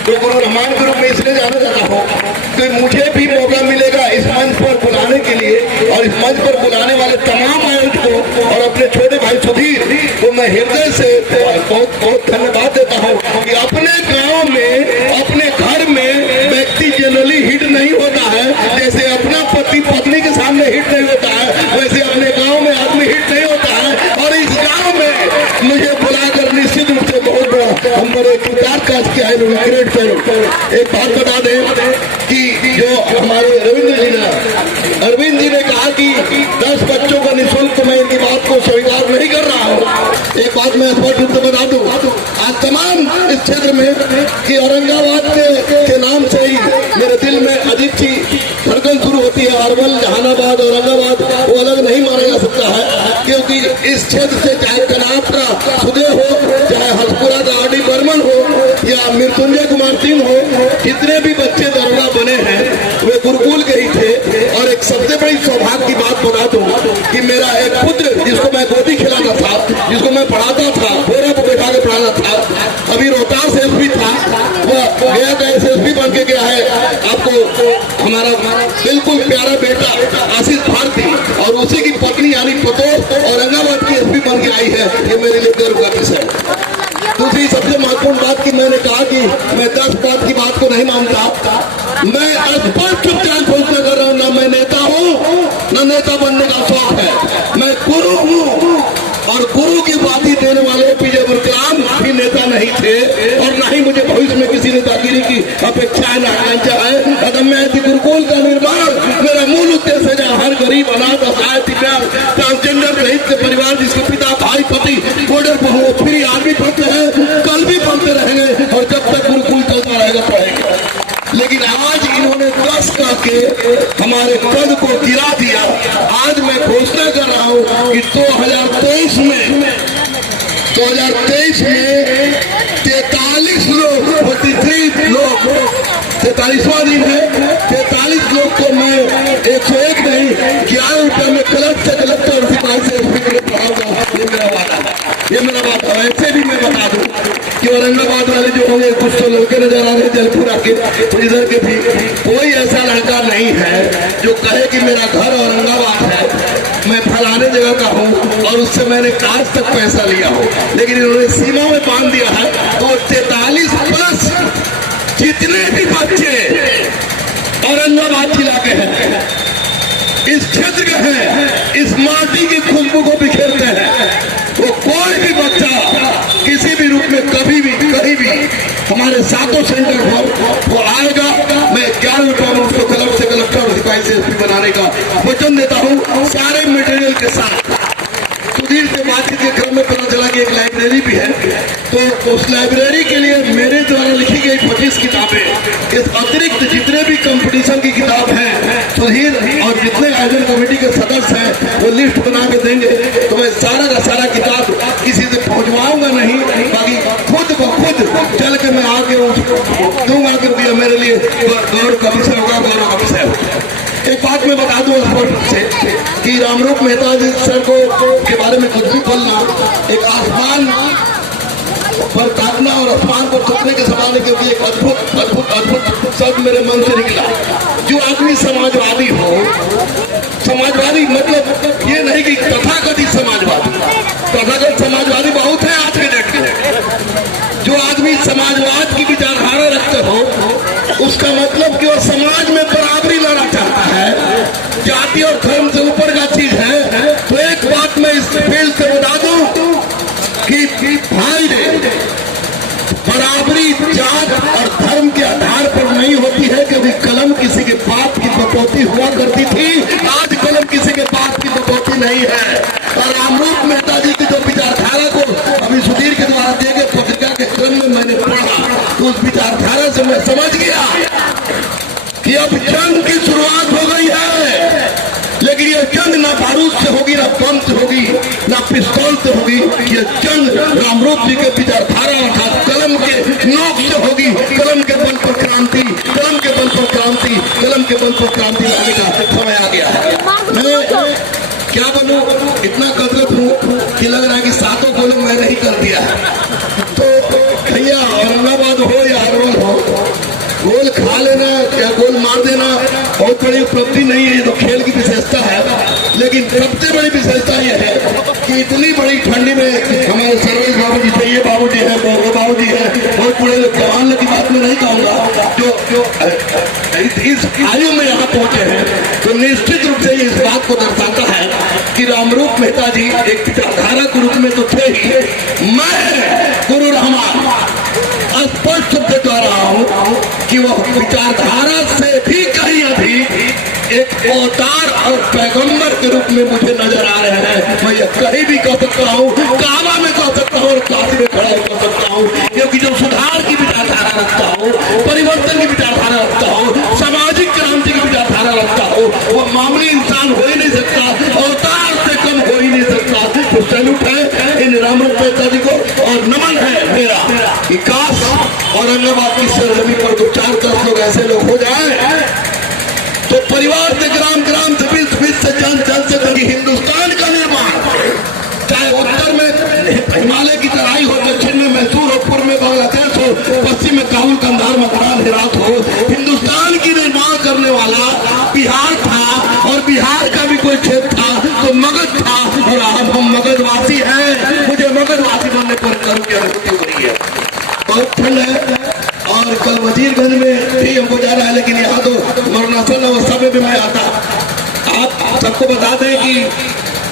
तो गुरु रहमान के रूप में इसलिए जाना जाता हूँ कि मुझे भी मौका मिलेगा इस मंच पर बुलाने के लिए, और इस मंच पर बुलाने वाले तमाम आयोजकों और अपने छोटे भाई सुधीर को मैं हृदय से बहुत बहुत धन्यवाद देता हूँ कि अपने गाँव में, अपने घर में व्यक्ति जनरली हिट नहीं होता है, जैसे अपना पति पत्नी के सामने हिट नहीं होता है, वैसे अपने गांव में आदमी हिट नहीं होता है। और इस गांव में मुझे बुलाकर निश्चित रूप से बहुत बड़ा हम बड़े किताब काज किया है, ग्रेट करो। एक बात बता दें कि जो हमारे अरविंद जी ने कहा कि 10 बच्चों का निःशुल्क, मैं इनकी बात को स्वीकार नहीं कर रहा हूँ। एक बात मैं स्पष्ट रूप से बता दूं, आज तमाम इस क्षेत्र में कि औरंगाबाद के नाम से ही मेरे दिल में अजीब सी धड़कन शुरू होती है। अरवल, जहानाबाद, औरंगाबाद वो अलग नहीं माना जा सकता है, क्योंकि इस क्षेत्र से चाहे कनाप का सुदे हो, चाहे हसपुरा का आरडी बर्मन हो या मृत्युंजय कुमार सिंह हो, जितने भी बच्चे दरोगा बने हैं वे गुरुकुल के ही थे। और एक सबसे बड़ी सौभाग्य की बात बता दूं कि मेरा एक पुत्र जिसको मैं गोदी खिलाता था, जिसको मैं पढ़ाता था, बोरा पर बैठा के पढ़ाना था, अभी रोहतास एसपी था, वह गया का एसएसपी बन के गया है। आपको हमारा बिल्कुल प्यारा बेटा आशीष भारती और उसी की पत्नी यानी पतो औरंगाबाद की एसपी बन के आई है, ये मेरे लिए गर्व का विषय है। दूसरी सबसे महत्वपूर्ण बात की मैंने कहा कि मैं 10 बात की बात को नहीं मानता, मैं स्पष्ट चुपचाप घोषणा कर रहा हूँ, न मैं नेता हूँ न नेता बनने का शौक है, मैं गुरु हूँ। और गुरु की उपाधि देने वाले एपीजे अब्दुल कलाम भी नेता नहीं थे, और न ही मुझे भविष्य में किसी नेतागिरी की अपेक्षा है, न आकांक्षा है। अदम्य गुरुकुल का निर्माण मेरा मूल उद्देश्य है, जहाँ हर गरीब, अनाथ, असहाय, दिव्यांग, ट्रांसजेंडर रहित के परिवार जिसके पिता, भाई, पति बॉर्डर पर हो, फिर आज भी पढ़ते हैं, कल भी पढ़ते रहेंगे, और जब तक गुरुकुल चलता रहेगा पढ़ेंगे। लेकिन आज इन्होंने 10 करके हमारे कद को गिरा दिया। आज मैं घोषणा कर रहा हूँ कि 2023 में 43 लोग, 43 लोग, 43वां दिन है, 43 लोग को मैं 101 नहीं 11 रुपये में क्लब से कलेक्टर और सिपाही से पढ़ाऊंगा। ये मेरा बात है। ऐसे भी मैं बता दूं कि औरंगाबाद वाले जो होंगे, कुछ तो लड़के नजर आ रहे जलपुरा के, इधर के भी, कोई ऐसा लड़का नहीं है जो कहे कि मेरा घर औरंगाबाद है, मैं फलाने जगह का हूँ और उससे मैंने आज तक पैसा लिया हो। लेकिन इन्होंने सीमा में बांध दिया है, तो 43+ जितने भी बच्चे औरंगाबाद जिला के हैं, इस क्षेत्र के हैं, इस माटी की खुशबू को बिखेरते हैं, वो कोई भी बच्चा किसी भी रूप में कभी भी कहीं भी हमारे सातों सेंटर पर वो आएगा। मैं 11 रुपये में उसको क्लब से कलेक्टर और सिपाही से एसपी बनाने का वचन देता हूँ, सारे मटेरियल के साथ। सुधीर से बातचीत के क्रम में पता चला कि एक लाइब्रेरी भी है, तो उस लाइब्रेरी के लिए मेरे द्वारा लिखी गई 25 किताबें, इस अतिरिक्त जितने भी कंपटीशन की किताब हैं, सुधीर और जितने आयोजन कमेटी के सदस्य हैं वो लिस्ट बना के देंगे, तो मैं सारा का सारा किताब किसी से पहुंचवाऊंगा नहीं, बाकी खुद ब खुद चल के मैं आके दूंगा, क्योंकि मेरे लिए गौरव का विषय होगा, गौरव का विषय होगा। एक बात मैं बता दूं स्पष्ट से कि रामरूप मेहता जी सर को के बारे में कुछ भी बोलना एक आसमान पर ताकना और आसमान पर थूकने के समान है, क्योंकि एक अद्भुत अद्भुत अद्भुत शब्द मेरे मन से निकला। जो आदमी समाजवादी हो, समाजवादी मतलब ये नहीं कि तथाकथित समाजवादी, तथाकथित समाजवादी बहुत है आज के डेट में, उसका मतलब कि वो समाज में बराबरी लाना चाहता है, जाति और धर्म से ऊपर का चीज है। तो एक बात मैं इस फील्ड से बता दूं कि भाई बराबरी जात और धर्म के आधार पर नहीं होती है। कभी कलम किसी के बाप की बपौती हुआ करती थी, आज कलम किसी के बाप की बपौती नहीं है। और रामरूप मेहता जी की जो विचारधारा को अभी सुधीर के द्वारा दिए गए पत्रिका के क्रम में मैंने पढ़ा, तो उस विचारधारा से मैं समझ गया कि अब जंग की शुरुआत हो गई है। लेकिन ये जंग ना बारूद से होगी, ना बम से होगी, ना पिस्तौल से होगी। ये जंग रामरूप जी के विचारधारा अर्थात कलम के नोक से होगी। कलम के बल पर क्रांति, कलम के बल पर क्रांति, कलम के बल पर क्रांति लाने का समय आ गया है। मैं क्या बनूं, इतना कसरत हूं कि लग रहा है कि सातों गोल मैंने ही कर दिया है। तो भैया औरंगाबाद हो या हरवल हो, गोल खा लेना या गोल मार देना बहुत बड़ी उपलब्धि नहीं है। ये तो खेल की विशेषता है। लेकिन सबसे बड़ी विशेषता यह है कि इतनी बड़ी ठंडी में हमारे सर्वेश बाबू जी थे, ये बाबू जी है, बाबू जी है, बहुत बड़े जवान की बात में नहीं कहूँगा, जो इस आयु में यहाँ पहुंचे हैं, तो निश्चित रूप से इस बात को दर्शाता है कि रामरूप मेहता जी एक विचारधारा के रूप में तो थे ही। मैं गुरु रहमान स्पष्ट से कह रहा हूं कि वह विचारधारा से भी कहीं अधिक एक अवतार और पैगंबर के रूप में मुझे नजर आ रहे हैं। मैं ये कहीं भी कह सकता हूँ, काबा में कह सकता हूँ और काशी में खड़ा कर सकता हूँ, क्योंकि जो सुधार की विचारधारा रखता हूँ, परिवर्तन की विचारधारा रखता हूँ, सामाजिक क्रांति की विचारधारा रखता हूँ, वो मामूली इंसान हो ही नहीं सकता, अवतार से कम हो ही नहीं सकता। तो सैल्यूट है इन रामरूप मेहता जी को और नमन है मेरा कि काश औरंगाबाद की सरजमी पर तो 4-10 लोग ऐसे लोग हो जाए तो परिवार से ग्राम, ग्राम से बीच से जन से तक हिंदुस्तान का निर्माण, चाहे उत्तर में हिमालय की तराई हो, दक्षिण में मैसूर हो, पूर्व में बांग्लादेश हो, पश्चिम में काबुल, कंधार, मथुरा, हेरात हो, हिंदुस्तान की निर्माण करने वाला बिहार था। और बिहार का भी कोई क्षेत्र था तो मगध था, और अब हम मगधवासी हैं। मुझे मगधवासी बनने पर गर्व की अनुभूति हो रही है। बहुत ठंड है और कल वजीरगंज में भी हमको जा रहा है, लेकिन यहाँ तो मरणासन अवस्था में भी मैं आता। आप सबको बता दें कि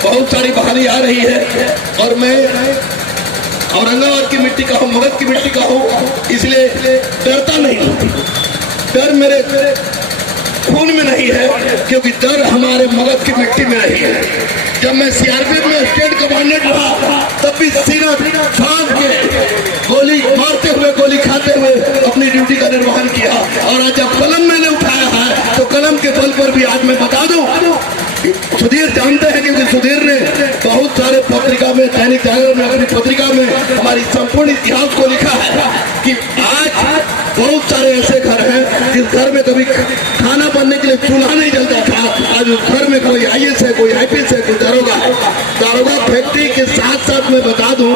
बहुत सारी बहाली आ रही है और मैं औरंगाबाद की मिट्टी का हूँ, मगध की मिट्टी का हूँ, इसलिए डरता नहीं। डर मेरे खून में नहीं है, क्योंकि डर हमारे मगध की मिट्टी में नहीं है। जब मैं सीआरपीएफ में स्टेट कमांडेंट रहा, तब भी सीना फांक के गोली मारते हुए, गोली खाते हुए अपनी ड्यूटी का निर्वहन किया। और आज जब कलम मैंने उठाया है, तो कलम के बल पर भी आज मैं बता दूं, सुधीर जानते हैं, क्योंकि सुधीर ने बहुत सारे पत्रिका में, दैनिक जागरण में, अपनी पत्रिका में हमारी संपूर्ण इतिहास को लिखा है कि आज बहुत सारे ऐसे घर हैं जिस घर में कभी खाना बनने के लिए चूल्हा नहीं जलता था, आज उस घर में कोई आईएएस है, कोई आईपीएस है, कोई दारोगा है। दारोगा फैक्ट्री के साथ साथ मैं बता दूं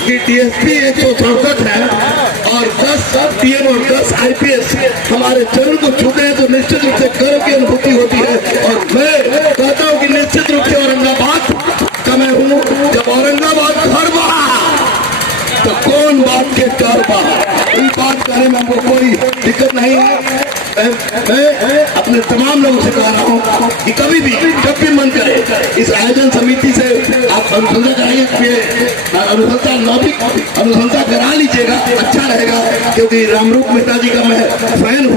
कि डीएसपी 167 है और 10 डीएम और 10 आईपीएस हमारे चरण को छूते हैं, तो निश्चित रूप से गर्व की अनुभूति होती है। और मैं कहता हूँ कि निश्चित रूप से औरंगाबाद का मैं हूँ। जब औरंगाबाद घर बहा तो कौन बात के चार बहा, इन बात करने में हमको कोई दिक्कत नहीं है। मैं अपने तमाम लोगों से कह रहा हूँ कि कभी भी जब भी मन करे इस आयोजन समिति से आप अनुशंसा कराइए, अनुशंसा करा लीजिएगा, अच्छा रहेगा। क्योंकि रामरूप मेहता जी का मैं फैन हूँ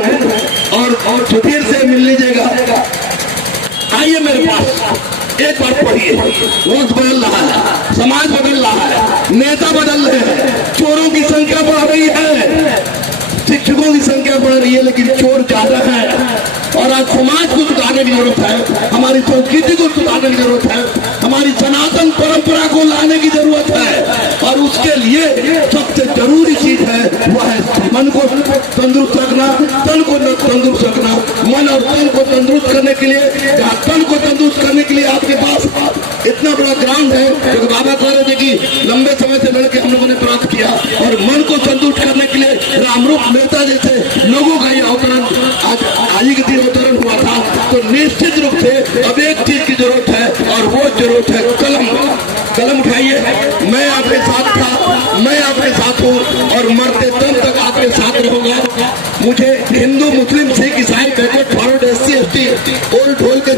और सुधीर से मिल लीजिएगा। आइए मेरे पास, एक बार पढ़िए। वंश बदल रहा है, समाज बदल रहा है, नेता बदल रहे हैं, चोरों की संख्या बढ़ रही है, शिक्षकों की संख्या बढ़ रही है, लेकिन चोर ज्यादा है। और आज समाज को सुधारने की जरूरत है, हमारी संस्कृति को सुधारने की जरूरत है, हमारी सनातन परंपरा को लाने की जरूरत है। और उसके लिए सबसे जरूरी चीज है वह है मन को तंदुरुस्त रखना, तन को तंदुरुस्त रखना। मन और तन को तंदुरुस्त करने के लिए, जहाँ तन को तंदुरुस्त करने के लिए आपके पास इतना बड़ा ग्राउंड है, तो बाबा कह रहे थे कि लंबे समय से लड़के हम लोगों ने प्राप्त किया। और मन को तंदुरुस्त करने के लिए रामरूप मेहता जैसे लोगों का ये अवतरण आज के दिन अवतरण हुआ था। तो निश्चित रूप से अब एक चीज की जरूरत है और वो जरूरत है कलम। कलम उठाइए, मैं आपके साथ था, मैं आपके साथ हूँ और मरते दम तक आपके साथ रहूंगा। मुझे हिंदू ओल ढोल के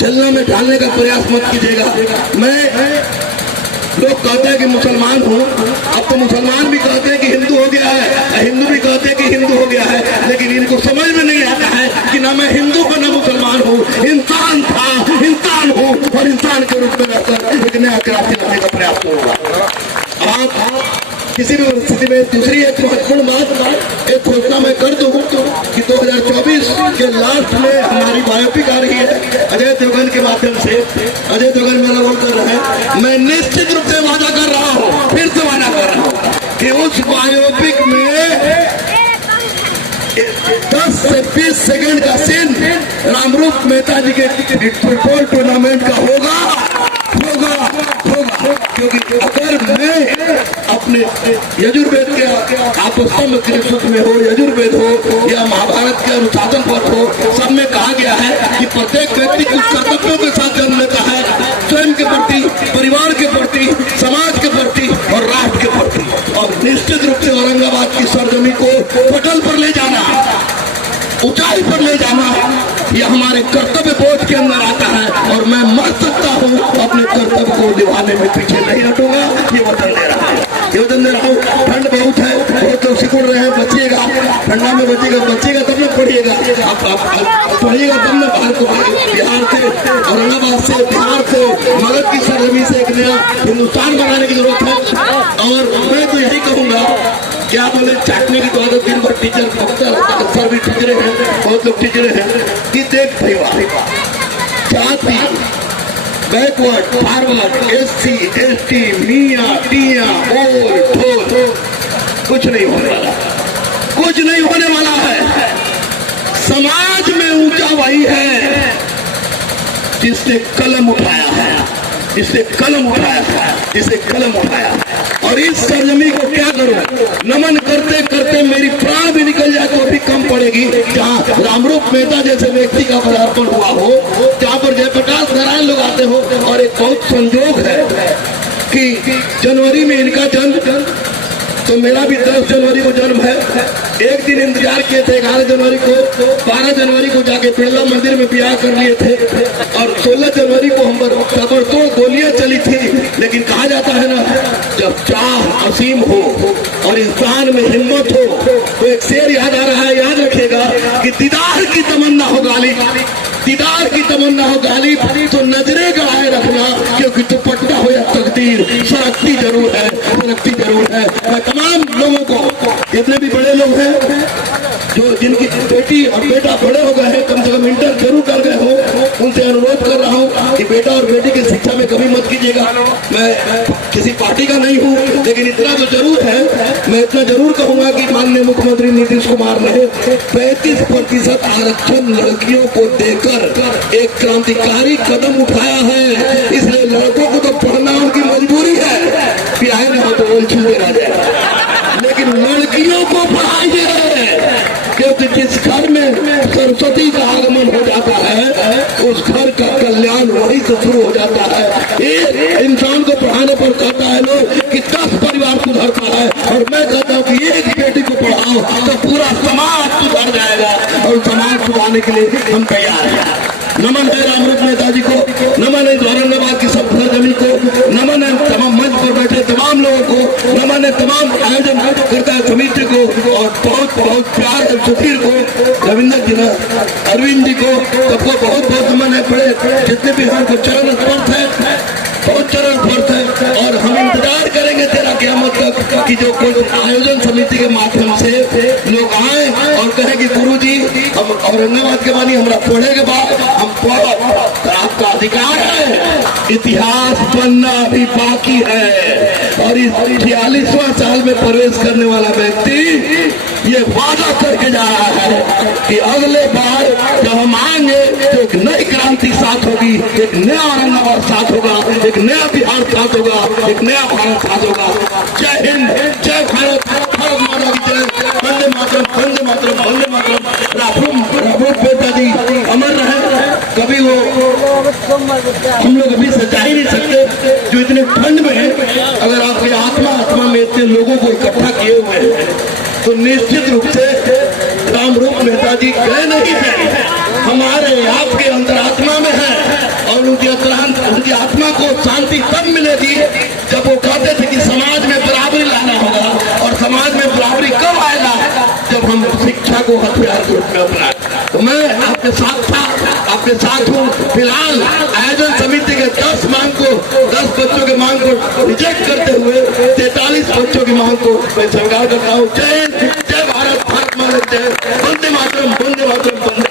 चलना में डालने का प्रयास मत कीजिएगा। मैं लोग कहते हैं कि मुसलमान हूँ, अब तो मुसलमान भी कहते हैं कि हिंदू हो गया है, हिंदू भी कहते हैं कि हिंदू हो गया है, लेकिन इनको समझ में नहीं आता है कि ना मैं हिंदू हूँ ना मुसलमान हूँ, इंसान था, इंसान हूँ और इंसान के रूप में रहकर एक नया क्रांति लाने का प्रयास करूँगा। आप किसी भी स्थिति में दूसरी एक महत्वपूर्ण बात, एक घोषणा मैं कर दूँ कि 2024 के लास्ट में हमारी बायोपिक आ रही है अजय देवगन के माध्यम से। अजय देवगन मेरा रोल कर रहा है। मैं निश्चित रूप से वादा कर रहा हूँ, फिर से वादा कर रहा हूँ कि उस बायोपिक में 10 से 20 सेकंड का सीन रामरूप मेहता जी के फुटबॉल टूर्नामेंट का होगा। क्योंकि अगर मैं अपने यजुर्वेद के आपस्तंभ कृष्ण में हो, यजुर्वेद हो या महाभारत के अनुशासन पथ हो, सब में कहा गया है कि प्रत्येक व्यक्ति कुछ कर्तव्यों के साथ जन्म लेता है, स्वयं के प्रति, परिवार के प्रति, समाज के प्रति और राष्ट्र के प्रति। और निश्चित रूप से औरंगाबाद की सरजमी को पटल पर ले जाना, ऊंचाई पर ले जाना, यह हमारे कर्तव्य बोध के अंदर आता है और मैं मर सकता हूँ, अपने कर्तव्य को निभाने में पीछे नहीं हटूंगा। ये वचन दे रहा है, ये वचन दे रहा हूँ। ठंड बहुत है, बहुत लोग सिकुड़ रहे हैं, बचिएगा, ठंडा में बचिएगा तब न पढ़िएगा, आप पढ़िएगा तब न। बाहर को बिहार से, औरंगाबाद से, बिहार से, मगध की सरजमी से एक नया हिंदुस्तान बनाने की जरूरत है। और मैं तो यही कहूँगा, क्या बोले, चाटने की तो आदत दिन भर टीचर पकता रहता है, सर भी टीचरे हैं, बहुत लोग टीचरे हैं कि देख भाई जाति, बैकवर्ड, फॉरवर्ड, SC, ST, मियाँ टियाँ, ओल ढोल, कुछ नहीं होने वाला, कुछ नहीं होने वाला है। समाज में ऊंचा वही है जिसने कलम उठाया है, जिसने कलम उठाया है, जिसने कलम उठाया। और इस सरजमी को क्या करूं, नमन करते करते मेरी प्राण भी निकल जाए तो भी कम पड़ेगी। जहाँ रामरूप मेहता जैसे व्यक्ति का पदार्पण हुआ हो, जहाँ पर जयप्रकाश नारायण लोग आते हो, और एक बहुत संजोग है कि जनवरी में इनका जन्म, तो मेरा भी 10 जनवरी को जन्म है। एक दिन इंतजार किए थे, 11 जनवरी को, 12 जनवरी को जाके बिरला मंदिर में ब्याह कर लिए थे, और 16 जनवरी को हम पर ताबड़तोड़ गोलियां चली थी। लेकिन कहा जाता है ना, जब चाह असीम हो और इंसान में हिम्मत हो, तो एक शेर याद आ रहा है, याद रखिएगा कि दीदार की तमन्ना हो गालिब, दीदार की तमन्ना हो गालिब, तो नजरे गड़ाए रखना, क्योंकि दुपट्टा हो या तकदीर, सरकती जरूर है, सरकती जरूर है। मैं तमाम लोगों को, जितने भी बड़े लोग हैं, जो जिनकी बेटी और बेटा बड़े हो गए हैं, कम से कम इंटर जरूर कर गए हो, उनसे अनुरोध कर रहा हूँ कि बेटा और बेटी की शिक्षा में कमी मत कीजिएगा। मैं किसी पार्टी का नहीं हूँ, लेकिन इतना तो जरूर है, मैं इतना जरूर कहूँगा कि माननीय मुख्यमंत्री नीतीश कुमार ने 35% आरक्षण लड़कियों को देकर एक क्रांतिकारी कदम उठाया है। इसलिए लड़कों को तो पढ़ना उनकी मजबूरी है, ब्याह न हो तो वो छूटे रह जाए, लेकिन लड़कियों को पढ़ाइए, क्योंकि जिस घर में सरस्वती का आगमन हो जाता है, उस घर का कल्याण वहीं से शुरू हो जाता है। एक इंसान को पढ़ाने पर कहता है लोग कि 10 परिवार सुधरता है, और मैं कहता हूँ कि एक बेटी को पढ़ाओ तो पूरा समाज सुधर जाएगा, और समाज सुधारने के लिए हम तैयार हैं। नमन है रामरूप मेहता जी को, नमन है औरंगाबाद की सब सरजमी को, नमन है तमाम मंच पर बैठे तमाम लोगों को, नमन है तमाम आयोजन करता समिति को, और बहुत बहुत प्यार है सुधीर को, रविंद्र जी, अरविंद जी को, सबको बहुत बहुत नमन है। बड़े जितने भी हमको चरण स्पर्श है, बहुत चरण स्पर्श है, और हम इंतजार करेंगे तेरा क़यामत तक कि जो कोई आयोजन समिति के माध्यम से लोग आए और कहे कि गुरु जी हम औरंगाबाद के बानी हमारा पढ़े के बाद हम पढ़ो, तो आपका अधिकार है। इतिहास बनना अभी बाकी है, और इस 46वां साल में प्रवेश करने वाला व्यक्ति ये वादा करके जा रहा है कि अगले बार जब हम आएंगे तो एक नई क्रांति साथ होगी, एक नया औरंगाबाद साथ होगा, एक नया बिहार साथ होगा, एक नया भारत साथ होगा। जय हिंद, जय भारत, भारत माता की जय, वंदे मातरम, वंदे मातरम, वंदे मातरम। रामरूप मेहता जी अमर रहे, कभी वो हम लोग अभी सजा ही नहीं सकते, जो इतने ठंड में अगर आपकी आत्मा में इतने लोगों को इकट्ठा किए हुए हैं, तो निश्चित रूप से रामरूप मेहता जी गए नहीं है, हमारे आप उनकी अक्रांत उनकी आत्मा को शांति तब मिलेगी जब वो कहते थे कि समाज में बराबरी लाना होगा। और समाज में बराबरी कब आएगा? जब हम शिक्षा को हथियार के रूप में अपनाएं। तो मैं आपके साथ हूँ। फिलहाल आयोजन समिति के 10 बच्चों के मांग को रिजेक्ट करते हुए 43 बच्चों की मांग को मैं स्वीकार करता हूँ। जय हिंद, जय भारत, भारत माता, जय वंदे मातरम, वंदे मातरम, वंदे